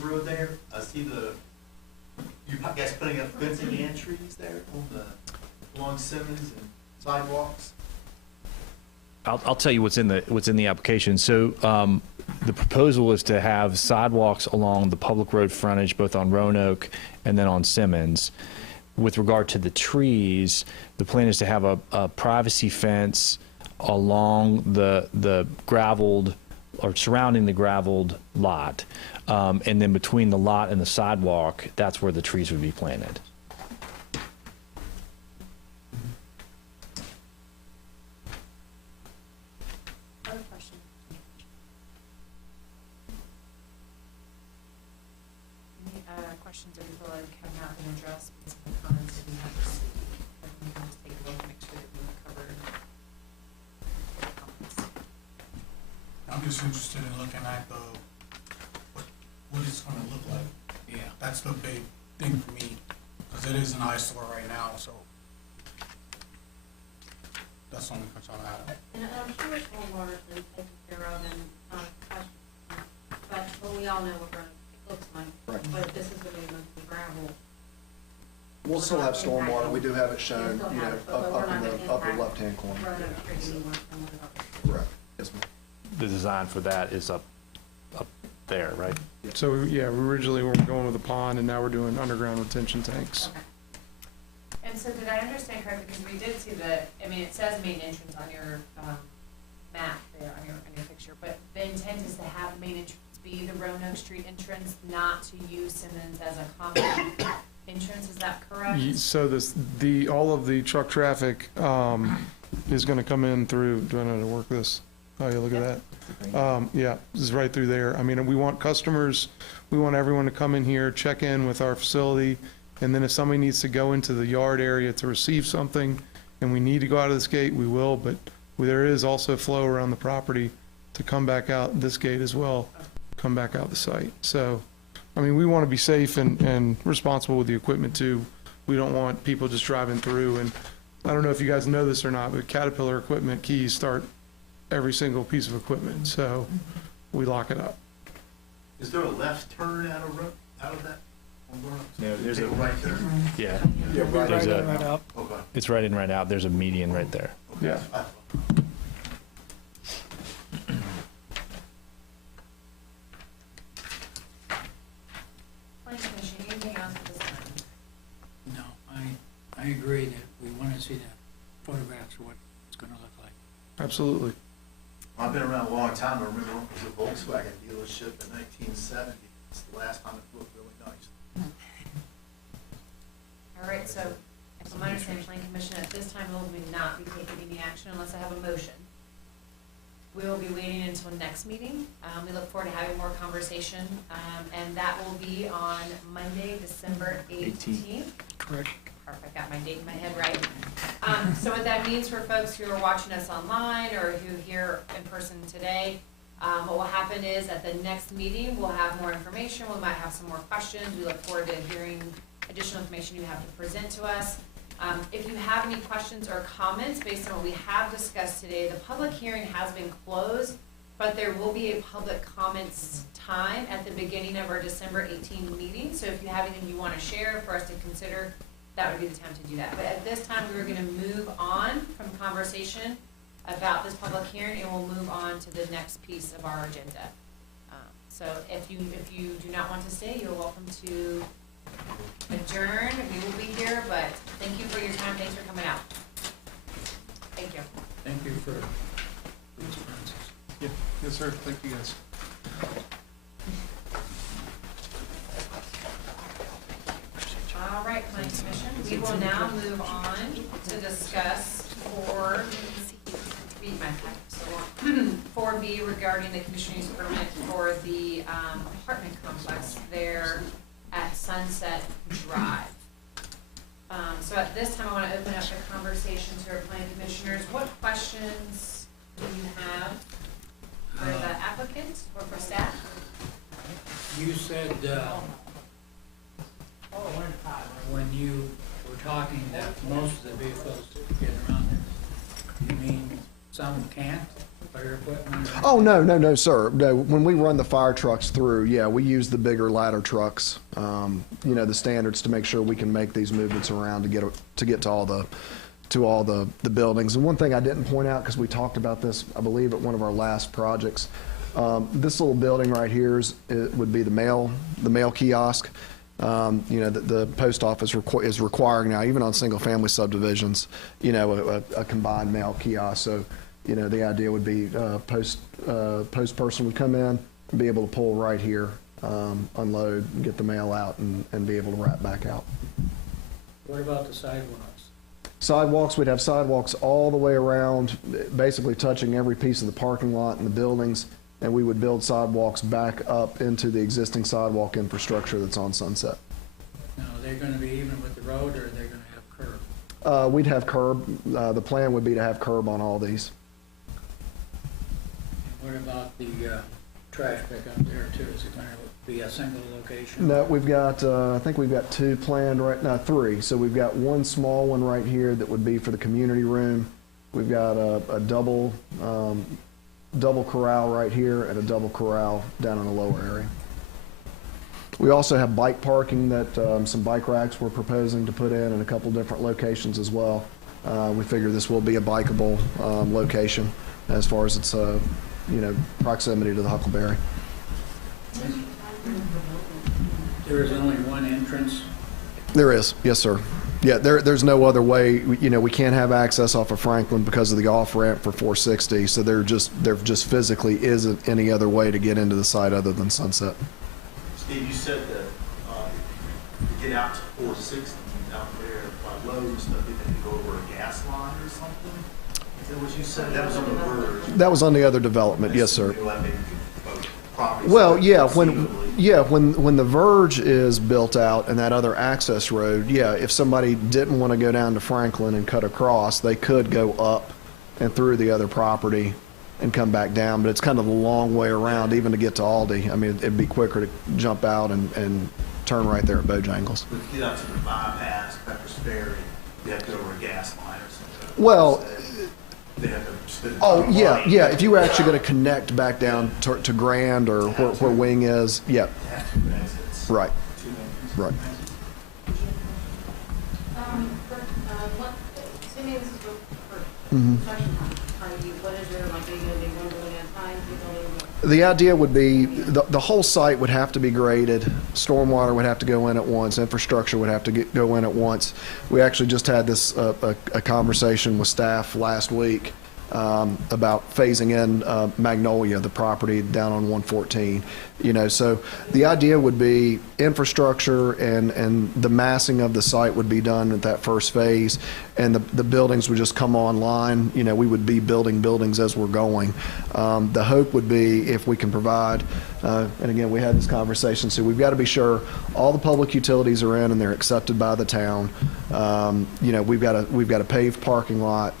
Road there, I see you guys putting up fencing and trees there along Simmons and sidewalks. I'll tell you what's in the application. So the proposal is to have sidewalks along the public road frontage, both on Roanoke and then on Simmons. With regard to the trees, the plan is to have a privacy fence along the graveled or surrounding the graveled lot, and then between the lot and the sidewalk, that's where the trees would be planted. Questions that we feel like have not been addressed, based on the comments that we have received. We can just take a look and make sure that we've covered the comments. I'm just interested in looking at what it's gonna look like. Yeah. That's the big thing for me, because it is an eyesore right now, so that's the only concern I have. And I'm sure stormwater's been taken care of and, but we all know what road looks like. Right. But if this is gonna be mostly gravel. We'll still have stormwater. We do have it shown, You'll still have it, but up we're in not the gonna upper impact left-hand corner. Roanoke Street anymore from what it already. Correct. Yes, ma'am. The design for that is up there, right? So, yeah, we originally were going with a pond, and now we're doing underground retention tanks. Okay. And so did I understand correctly, because we did see it says main entrance on your, map there, on your picture, but the intent is to have the main entrance be the Roanoke Street entrance, not to use Simmons as a common entrance, is that correct? So all of the truck traffic, is gonna come in through, do I know how to work this? Oh, yeah, look at that. Yeah, this is right through there. I mean, we want customers, we want everyone to come in here, check in with our facility, and then if somebody needs to go into the yard area to receive something, and we need to go out of this gate, we will, but there is also flow around the property to come back out this gate as well, come back out the site. So, I mean, we want to be safe and responsible with the equipment too. We don't want people just driving through, and I don't know if you guys know this or not, but Caterpillar equipment keys start every single piece of equipment, so we lock it up. Is there a left turn out of that? No, there's a right there. Yeah, Yeah, right There's in, a- right out. Okay. it's right in, right out. There's a median right there. Yeah. Planning Commission, anything else at this time? No, I agree that we want to see the photographs of what it's going to look like. Absolutely. I've been around a long time. I remember it was a Volkswagen dealership in 1970. It's the last time it looked really nice. All right, so if I'm understanding, Planning Commission, at this time, will not be taking any action unless I have a motion. We will be waiting until next meeting. We look forward to having more conversation, and that will be on Monday, December 18th. Correct. Perfect, got my date in my head right. So what that means for folks who are watching us online or who here in person today, what will happen is at the next meeting, we'll have more information, we might have some more questions. We look forward to hearing additional information you have to present to us. If you have any questions or comments based on what we have discussed today, the public hearing has been closed, but there will be a public comments time at the beginning of our December 18 meeting. So if you have anything you want to share for us to consider, that would be the time to do that. But at this time, we were going to move on from conversation about this public hearing, and we'll move on to the next piece of our agenda. So if you do not want to stay, you're welcome to adjourn. We will be here, but thank you for your time. Thanks for coming out. Thank you. Thank you for the responses. Yeah, yes, sir. Thank you, guys. All right, Planning Commission, we will now move on to discuss 4B regarding the conditional use permit for the apartment complex there at Sunset Drive. So at this time, I want to open up the conversation to our planning commissioners. What questions do you have for the applicant or for staff? You said, when you were talking that most of the vehicles get around there, you mean some can't, fire equipment? Oh, no, sir. No, when we run the fire trucks through, yeah, we use the bigger ladder trucks, you know, the standards to make sure we can make these movements around to get to all the buildings. And one thing I didn't point out, because we talked about this, I believe, at one of our last projects, this little building right here would be the mail kiosk. You know, the post office is requiring now, even on single-family subdivisions, you know, a combined mail kiosk. So, you know, the idea would be post person would come in and be able to pull right here, unload, and get the mail out, and be able to wrap back out. What about the sidewalks? Sidewalks, we'd have sidewalks all the way around, basically touching every piece of the parking lot and the buildings. And we would build sidewalks back up into the existing sidewalk infrastructure that's on Sunset. Now, are they gonna be even with the road, or are they gonna have curb? We'd have curb. The plan would be to have curb on all these. And what about the trash pickup there too? Is it gonna be a single location? No, we've got, I think we've got two planned right now, three. So we've got one small one right here that would be for the community room. We've got a double corral right here and a double corral down in the lower area. We also have bike parking that some bike racks we're proposing to put in a couple different locations as well. We figure this will be a bikeable location as far as its you know, proximity to the Huckleberry. There is only one entrance? There is, yes, sir. Yeah, there's no other way. You know, we can't have access off of Franklin because of the off ramp for 460. So there just physically isn't any other way to get into the site other than Sunset. Steve, you said that to get out to 460 out there by Lowe's and stuff, you had to go over a gas line or something? Is that what you said? That was on the verge. That was on the other development, yes, sir. Properties Well, that yeah, conceivably- when the verge is built out and that other access road, yeah, if somebody didn't want to go down to Franklin and cut across, they could go up and through the other property and come back down, but it's kind of a long way around even to get to Aldi. I mean, it'd be quicker to jump out and turn right there at Bojangles. But to get out to the bypass, Pepper's Ferry, you have to go over a gas line or something. Well, They have to spend. oh, yeah, if you were actually going to connect back down to Grand or where Wing is, yeah, They have two exits. right, Two exits. right. Assuming this is for Mhm. construction time, what is your, like, are you gonna do one building at a time, two buildings? The idea would be, the whole site would have to be graded, stormwater would have to go in at once, infrastructure would have to go in at once. We actually just had this, a conversation with staff last week about phasing in Magnolia, the property down on 114. You know, so the idea would be infrastructure and the massing of the site would be done at that first phase, and the buildings would just come online. You know, we would be building buildings as we're going. The hope would be if we can provide, and again, we had this conversation, so we've got to be sure all the public utilities are in and they're accepted by the town. You know, we've got a paved parking lot.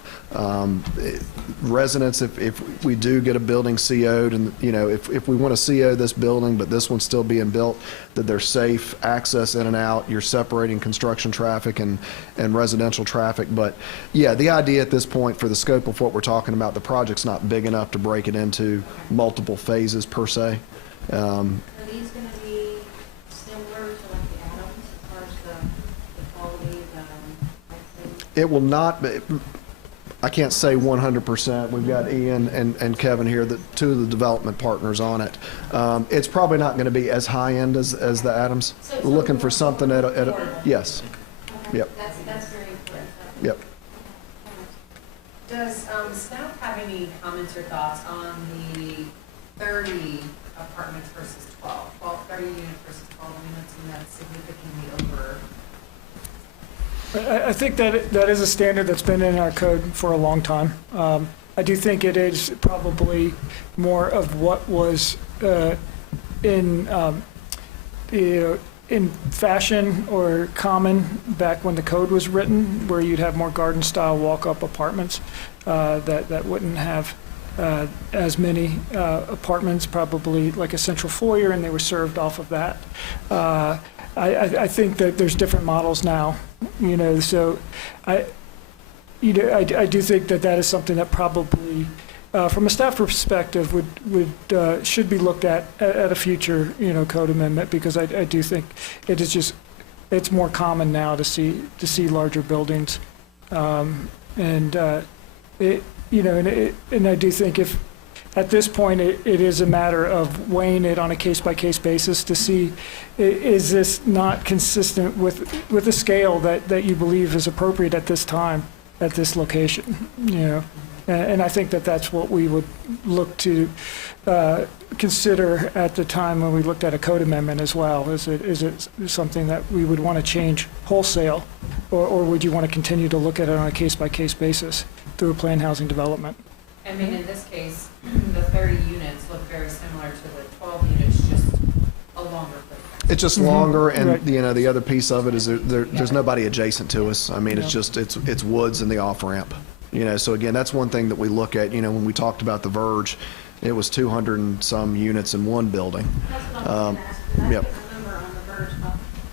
Residents, if we do get a building CO'd, and you know, if we want to CO this building, but this one's still being built, that there's safe access in and out. You're separating construction traffic and residential traffic perfect. But yeah, the idea at this point for the scope of what we're talking about, the project's not big enough to break it into multiple phases per se. Are these gonna be similar to like the Adams as far as the quality, the, It will not be, I can't say 100%. We've got Ian and Kevin here, the two of the development partners on it. It's probably not going to be as high-end as the Adams. So it's We're looking for something at a, affordable. yes, okay, Yep. that's very important. yep. Does staff have any comments or thoughts on the 30 apartments versus 30 units versus 12 units, and that's significantly over? I think that is a standard that's been in our code for a long time. I do think it is probably more of what was in in fashion or common back when the code was written, where you'd have more garden-style walk-up apartments that wouldn't have as many apartments, probably like a central foyer, and they were served off of that. I think that there's different models now, so I do think that is something that probably, from a staff perspective, should be looked at a future, code amendment, because I do think it's more common now to see larger buildings, and I do think if at this point it is a matter of weighing it on a case-by-case basis to see, is this not consistent with the scale that you believe is appropriate at this time, at this location, And I think that's what we would look to consider at the time when we looked at a code amendment as well. Is it something that we would want to change wholesale, or would you want to continue to look at it on a case-by-case basis through a planned housing development? I mean, in this case, the 30 units look very similar to the 12 units, just a longer footprint. It's just longer, and Right. the other piece of it is there's nobody adjacent to us. I mean, it's woods and the off ramp. So again, that's one thing that we look at. When we talked about the Verge, it was 200 and some units in one building. That's what I was gonna ask, because I yep. can't remember on the Verge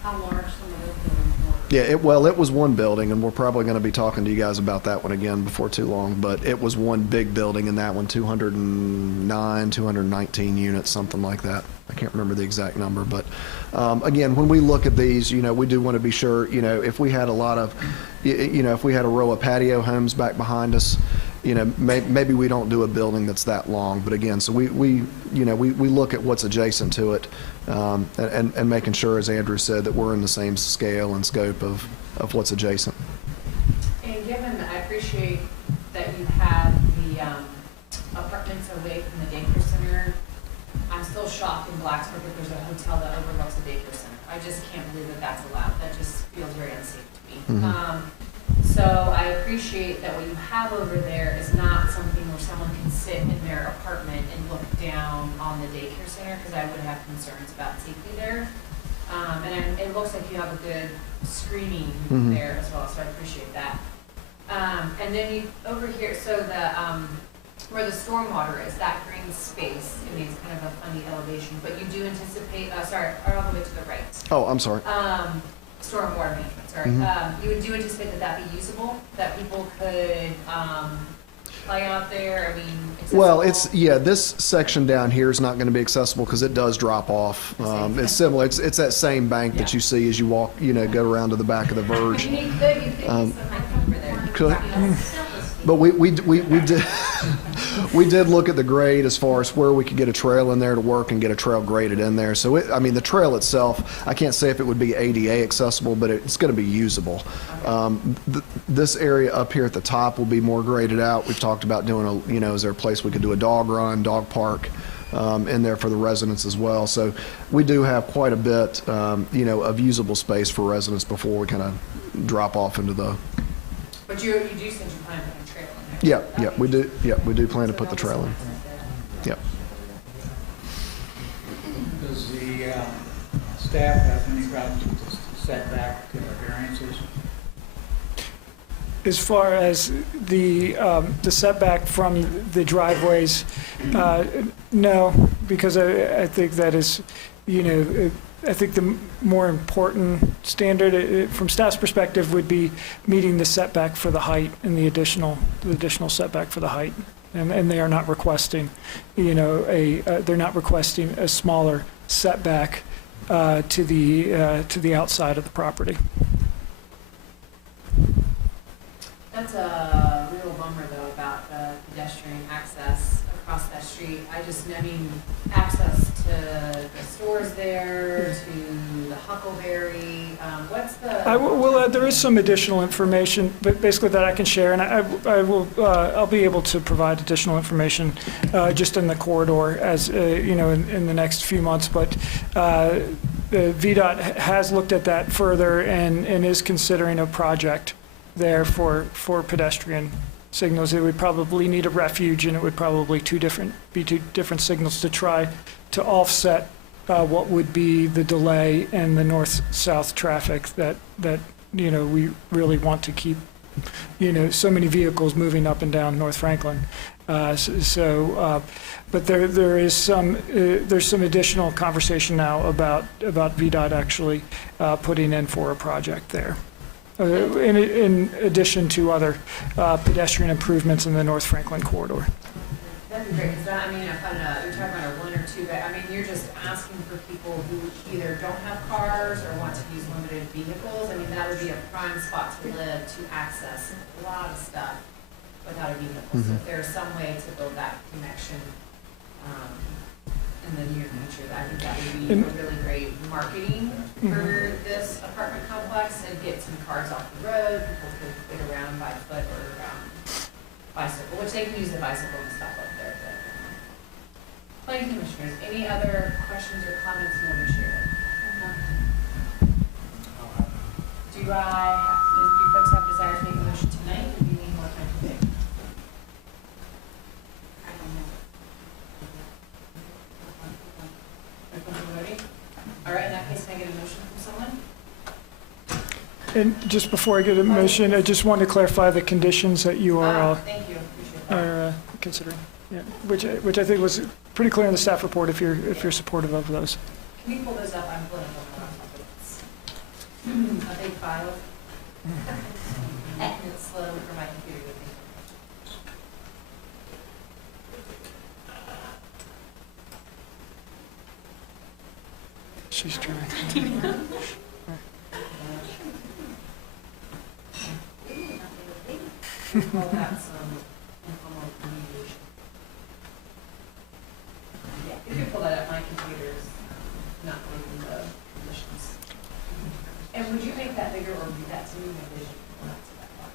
how large some of those buildings were. Yeah, it was one building, and we're probably going to be talking to you guys about that one again before too long. But it was one big building, in that one, 209, 219 units, something like that. I can't remember the exact number, but again, when we look at these, we do want to be sure, if we had a lot of, if we had a row of patio homes back behind us, maybe we don't do a building that's that long. But again, so we look at what's adjacent to it, and making sure, as Andrew said, that we're in the same scale and scope of what's adjacent. And given, I appreciate that you have the apartments away from the daycare center, I'm still shocked in Blacksburg that there's a hotel that overlooks a daycare center. I just can't believe that that's allowed. That just feels very unsafe to me. So I appreciate that what you have over there is not something where someone can sit in their apartment and look down on the daycare center, because I would have concerns about safety there. And it looks like you have a good screening there as well, so I appreciate that. And then you, over here, so the, where the stormwater is, that green space, I mean, it's kind of a funny elevation, but you do anticipate, all the way to the right. Oh, I'm sorry. Stormwater management, sorry. You do anticipate that be usable, that people could, play out there, I mean, accessible? Well, this section down here is not going to be accessible because it does drop off. It's similar. It's that same bank that you see as you walk, go around to the back of the Verge. You could get some over there. Could. But we did we did look at the grade as far as where we could get a trail in there to work and get a trail graded in there. So the trail itself, I can't say if it would be ADA accessible, but it's going to be usable. This area up here at the top will be more graded out. We've talked about doing is there a place we could do a dog run, dog park in there for the residents as well. So we do have quite a bit, of usable space for residents before we kind of drop off into the. But you do seem to plan to put a trail in there. Yeah, we do plan to put the trail in. Yep. Does the staff have any problems with the setback variances? As far as the setback from the driveways, no, because I think that is, I think the more important standard from staff's perspective would be meeting the setback for the height and the additional setback for the height. And they are not requesting, they're not requesting a smaller setback to the outside of the property. That's a real bummer though about the pedestrian access across that street. I mean, access to the stores there, to the Huckleberry, what's the? There is some additional information, but basically that I can share, and I'll be able to provide additional information just in the corridor as, in the next few months, but VDOT has looked at that further and is considering a project there for pedestrian signals. It would probably need a refuge, and it would probably be two different signals to try to offset what would be the delay and the north-south traffic that we really want to keep, so many vehicles moving up and down North Franklin. But there's some additional conversation now about VDOT actually putting in for a project there. In addition to other pedestrian improvements in the North Franklin corridor. That'd be great, because you're talking about a one or two, but you're just asking for people who either don't have cars or want to use limited vehicles. That would be a prime spot to live, to access a lot of stuff without a vehicle. So if there's some way to build that connection in the near future, I think that would be a really great marketing for this apartment complex, and get some cars off the road. People could get around by foot or bicycle, which they can use the bicycle and stuff up there. But planning commissioners, any other questions or comments you want to share? Do you folks have desire to make a motion tonight, or do you need more time to think? I don't know. All right, in that case, can I get a motion from someone? And just before I get a motion, I just want to clarify the conditions that you are Thank you, appreciate that. considering. Yeah, which I think was pretty clear in the staff report if you're supportive of those. Can you pull those up? I'm pulling them up. A big file. And it's slow for my computer to think. She's trying. We'll have some informal mediation. Yeah, if you pull that up, my computer's not reading the conditions. And would you make that bigger or read that to me? My vision will not see that far.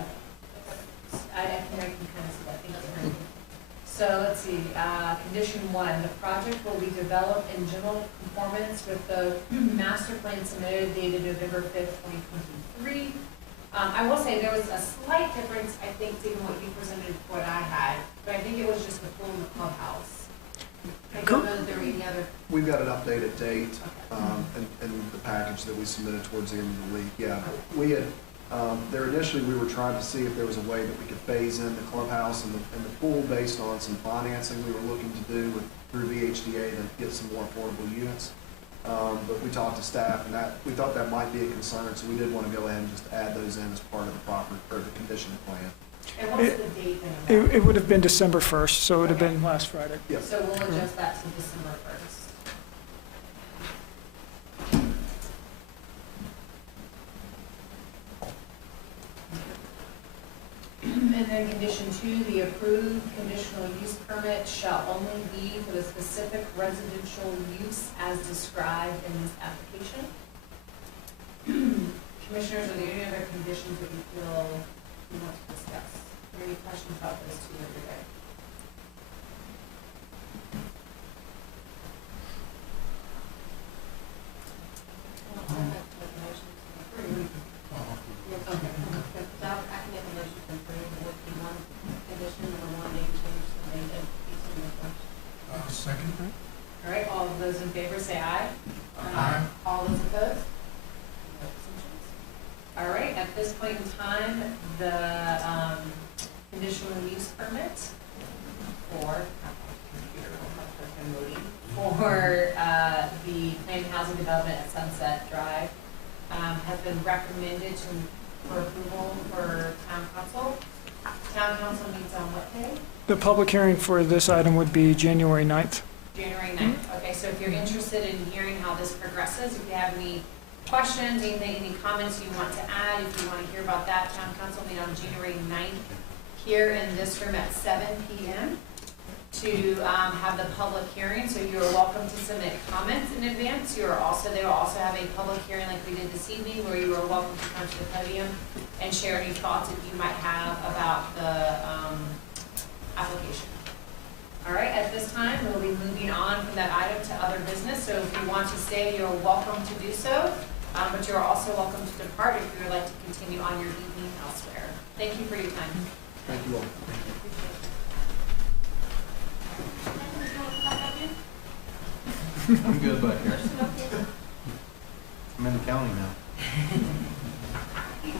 Okay. I can kind of see that. Thank you. So let's see, condition 1, the project will be developed in general conformance with the master plan submitted dated November 5th, 2023. I will say there was a slight difference, I think, given what you presented to what I had, but I think it was just the pool and the clubhouse. I don't know if there were any other. We've got an updated date in the package that we submitted towards the end of the week. Yeah, we had, initially we were trying to see if there was a way that we could phase in the clubhouse and the pool based on some financing we were looking to do through VHDA to get some more affordable units. But we talked to staff, and we thought that might be a concern, so we did want to go ahead and just add those in as part of the condition plan. And what's the date then? It would have been December 1st, so it would have been last Friday. Yes. So we'll adjust that to December 1st. And then condition 2, the approved conditional use permit shall only be for the specific residential use as described in this application. Commissioners, are there any other conditions that you feel you want to discuss? Are there any questions about those two that are there? Okay. So I can make a motion to approve with the one condition, number 1, name change to the name of December 1st. Second. All right, all of those in favor say aye. Aye. All those opposed? No abstentions. All right, at this point in time, the conditional use permit for, computer will have to been waiting, for the planned housing development at Sunset Drive has been recommended for approval for town council. Town council meets on what day? The public hearing for this item would be January 9th. January 9th. Okay, so if you're interested in hearing how this progresses, if you have any questions, any comments you want to add, if you want to hear about that, town council meet on January 9th here in this room at 7 p.m. to have the public hearing. So you're welcome to submit comments in advance. They will also have a public hearing like we did this evening, where you are welcome to come to the podium and share any thoughts that you might have about the application. All right, at this time, we'll be moving on from that item to other business. So if you want to stay, you're welcome to do so, but you're also welcome to depart if you would like to continue on your evening elsewhere. Thank you for your time. Thank you all. I'm good back here. I'm in the county now. We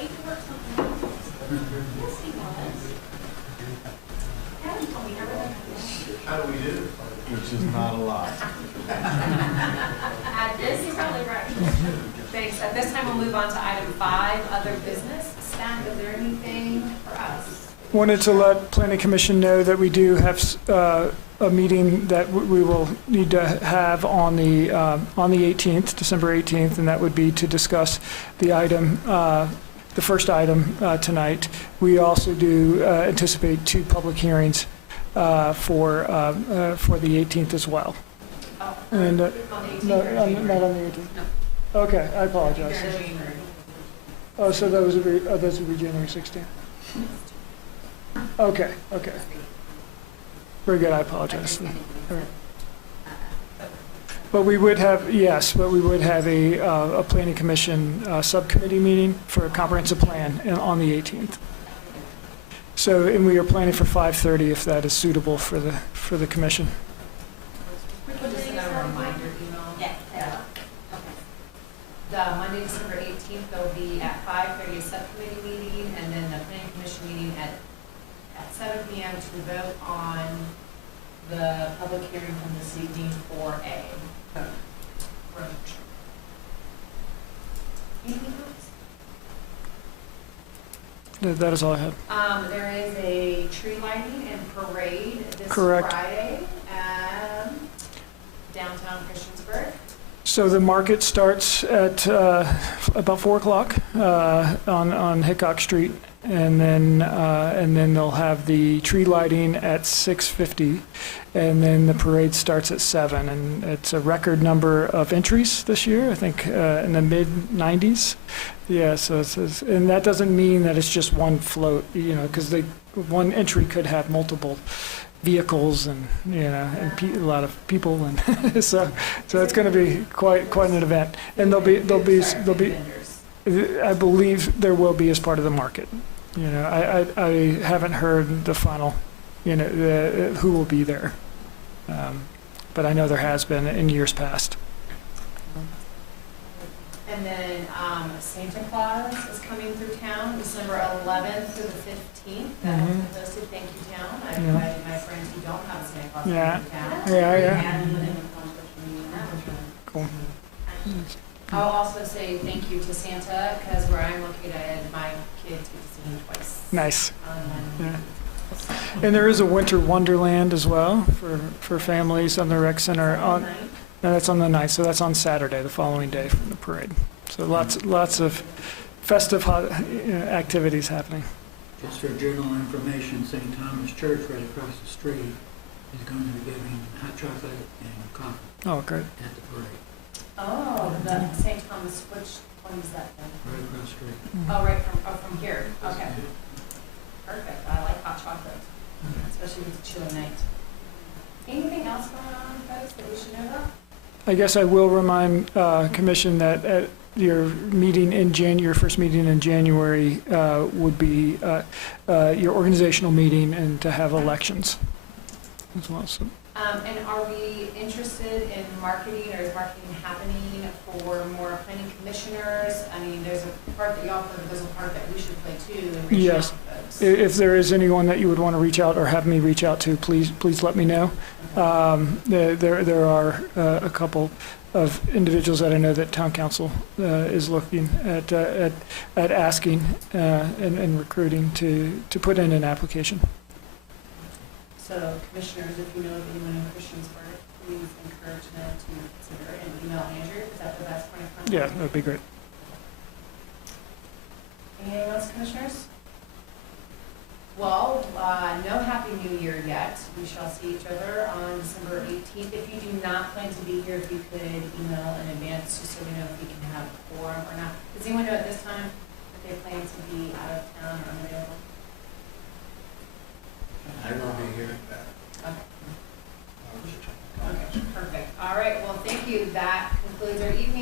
can work something out. Yes, he was. Adam told me everything. How do we do? Which is not a lot. At this, He's probably right. thanks. At this time, we'll move on to item 5, other business. Staff, is there anything for us? Wanted to let Planning Commission know that we do have a meeting that we will need to have on the 18th, December 18th, and that would be to discuss the item, the first item tonight. We also do anticipate 2 public hearings for the 18th as well. Oh, And on the 18th no, or January? not on the 18th. Okay, I apologize. January. Oh, so those would be January 16th. Okay. Very good, I apologize. All right. But we would have, a planning commission subcommittee meeting for a comprehensive plan on the 18th. So, and we are planning for 5:30 if that is suitable for the commission. We can just send out a reminder email. Yeah. The Monday, December 18th, there'll be at 5:30 a subcommittee meeting, and then the planning commission meeting at 7 p.m. to vote on the public hearing from this evening for a road. Anything else? That is all I have. There is a tree lighting and parade this Correct. Friday, downtown Christiansburg. So the market starts at about 4 o'clock on Hickok Street, and then they'll have the tree lighting at 6:50, and then the parade starts at 7. And it's a record number of entries this year, I think in the mid-90s. Yeah, so and that doesn't mean that it's just one float, because one entry could have multiple vehicles and a lot of people, and so it's going to be quite an event. And there'll be I believe there will be as part of the market. I haven't heard the final who will be there, but I know there has been in years past. And then Santa Claus is coming through town, December 11th through the 15th. That has been posted. Thank you, town. I invited my friends who don't have Santa Claus Yeah. coming to town. Yeah. Cool. I'll also say thank you to Santa, because where I'm located, my kids get to see him twice. Nice. Um, Yeah. And there is a winter wonderland as well for families on the rec center. No, that's on the 9th, so that's on Saturday, the following day from the parade. So lots of festive activities happening. Just for general information, St. Thomas Church right across the street is going to be giving hot chocolate and coffee Oh, great. at the parade, Oh, the St. Thomas, which one is that then? right across the street. Oh, right from here. Okay. Perfect. I like hot chocolate, especially with the chilly night. Anything else going on, folks, that we should know about? I guess I will remind Commission that at your meeting your first meeting in January would be your organizational meeting, and to have elections as well. So. And are we interested in marketing, or is marketing happening for more planning commissioners? I mean, there's a part that y'all play, but there's a part that we should play too, and reach out Yes. to folks. If there is anyone that you would want to reach out or have me reach out to, please let me know. There are a couple of individuals that I know that town council is looking at asking and recruiting to put in an application. So commissioners, if you know of anyone in Christiansburg, please encourage them to consider and email Andrew. Is that the best point of contact? Yeah, that'd be great. Anything else, commissioners? Well, no Happy New Year yet. We shall see each other on December 18th. If you do not plan to be here, if you could email in advance, just so we know if we can have a quorum or not. Does anyone know at this time if they plan to be out of town or unavailable? I will be here. Okay. Okay, perfect. All right, well, thank you. That concludes our evening.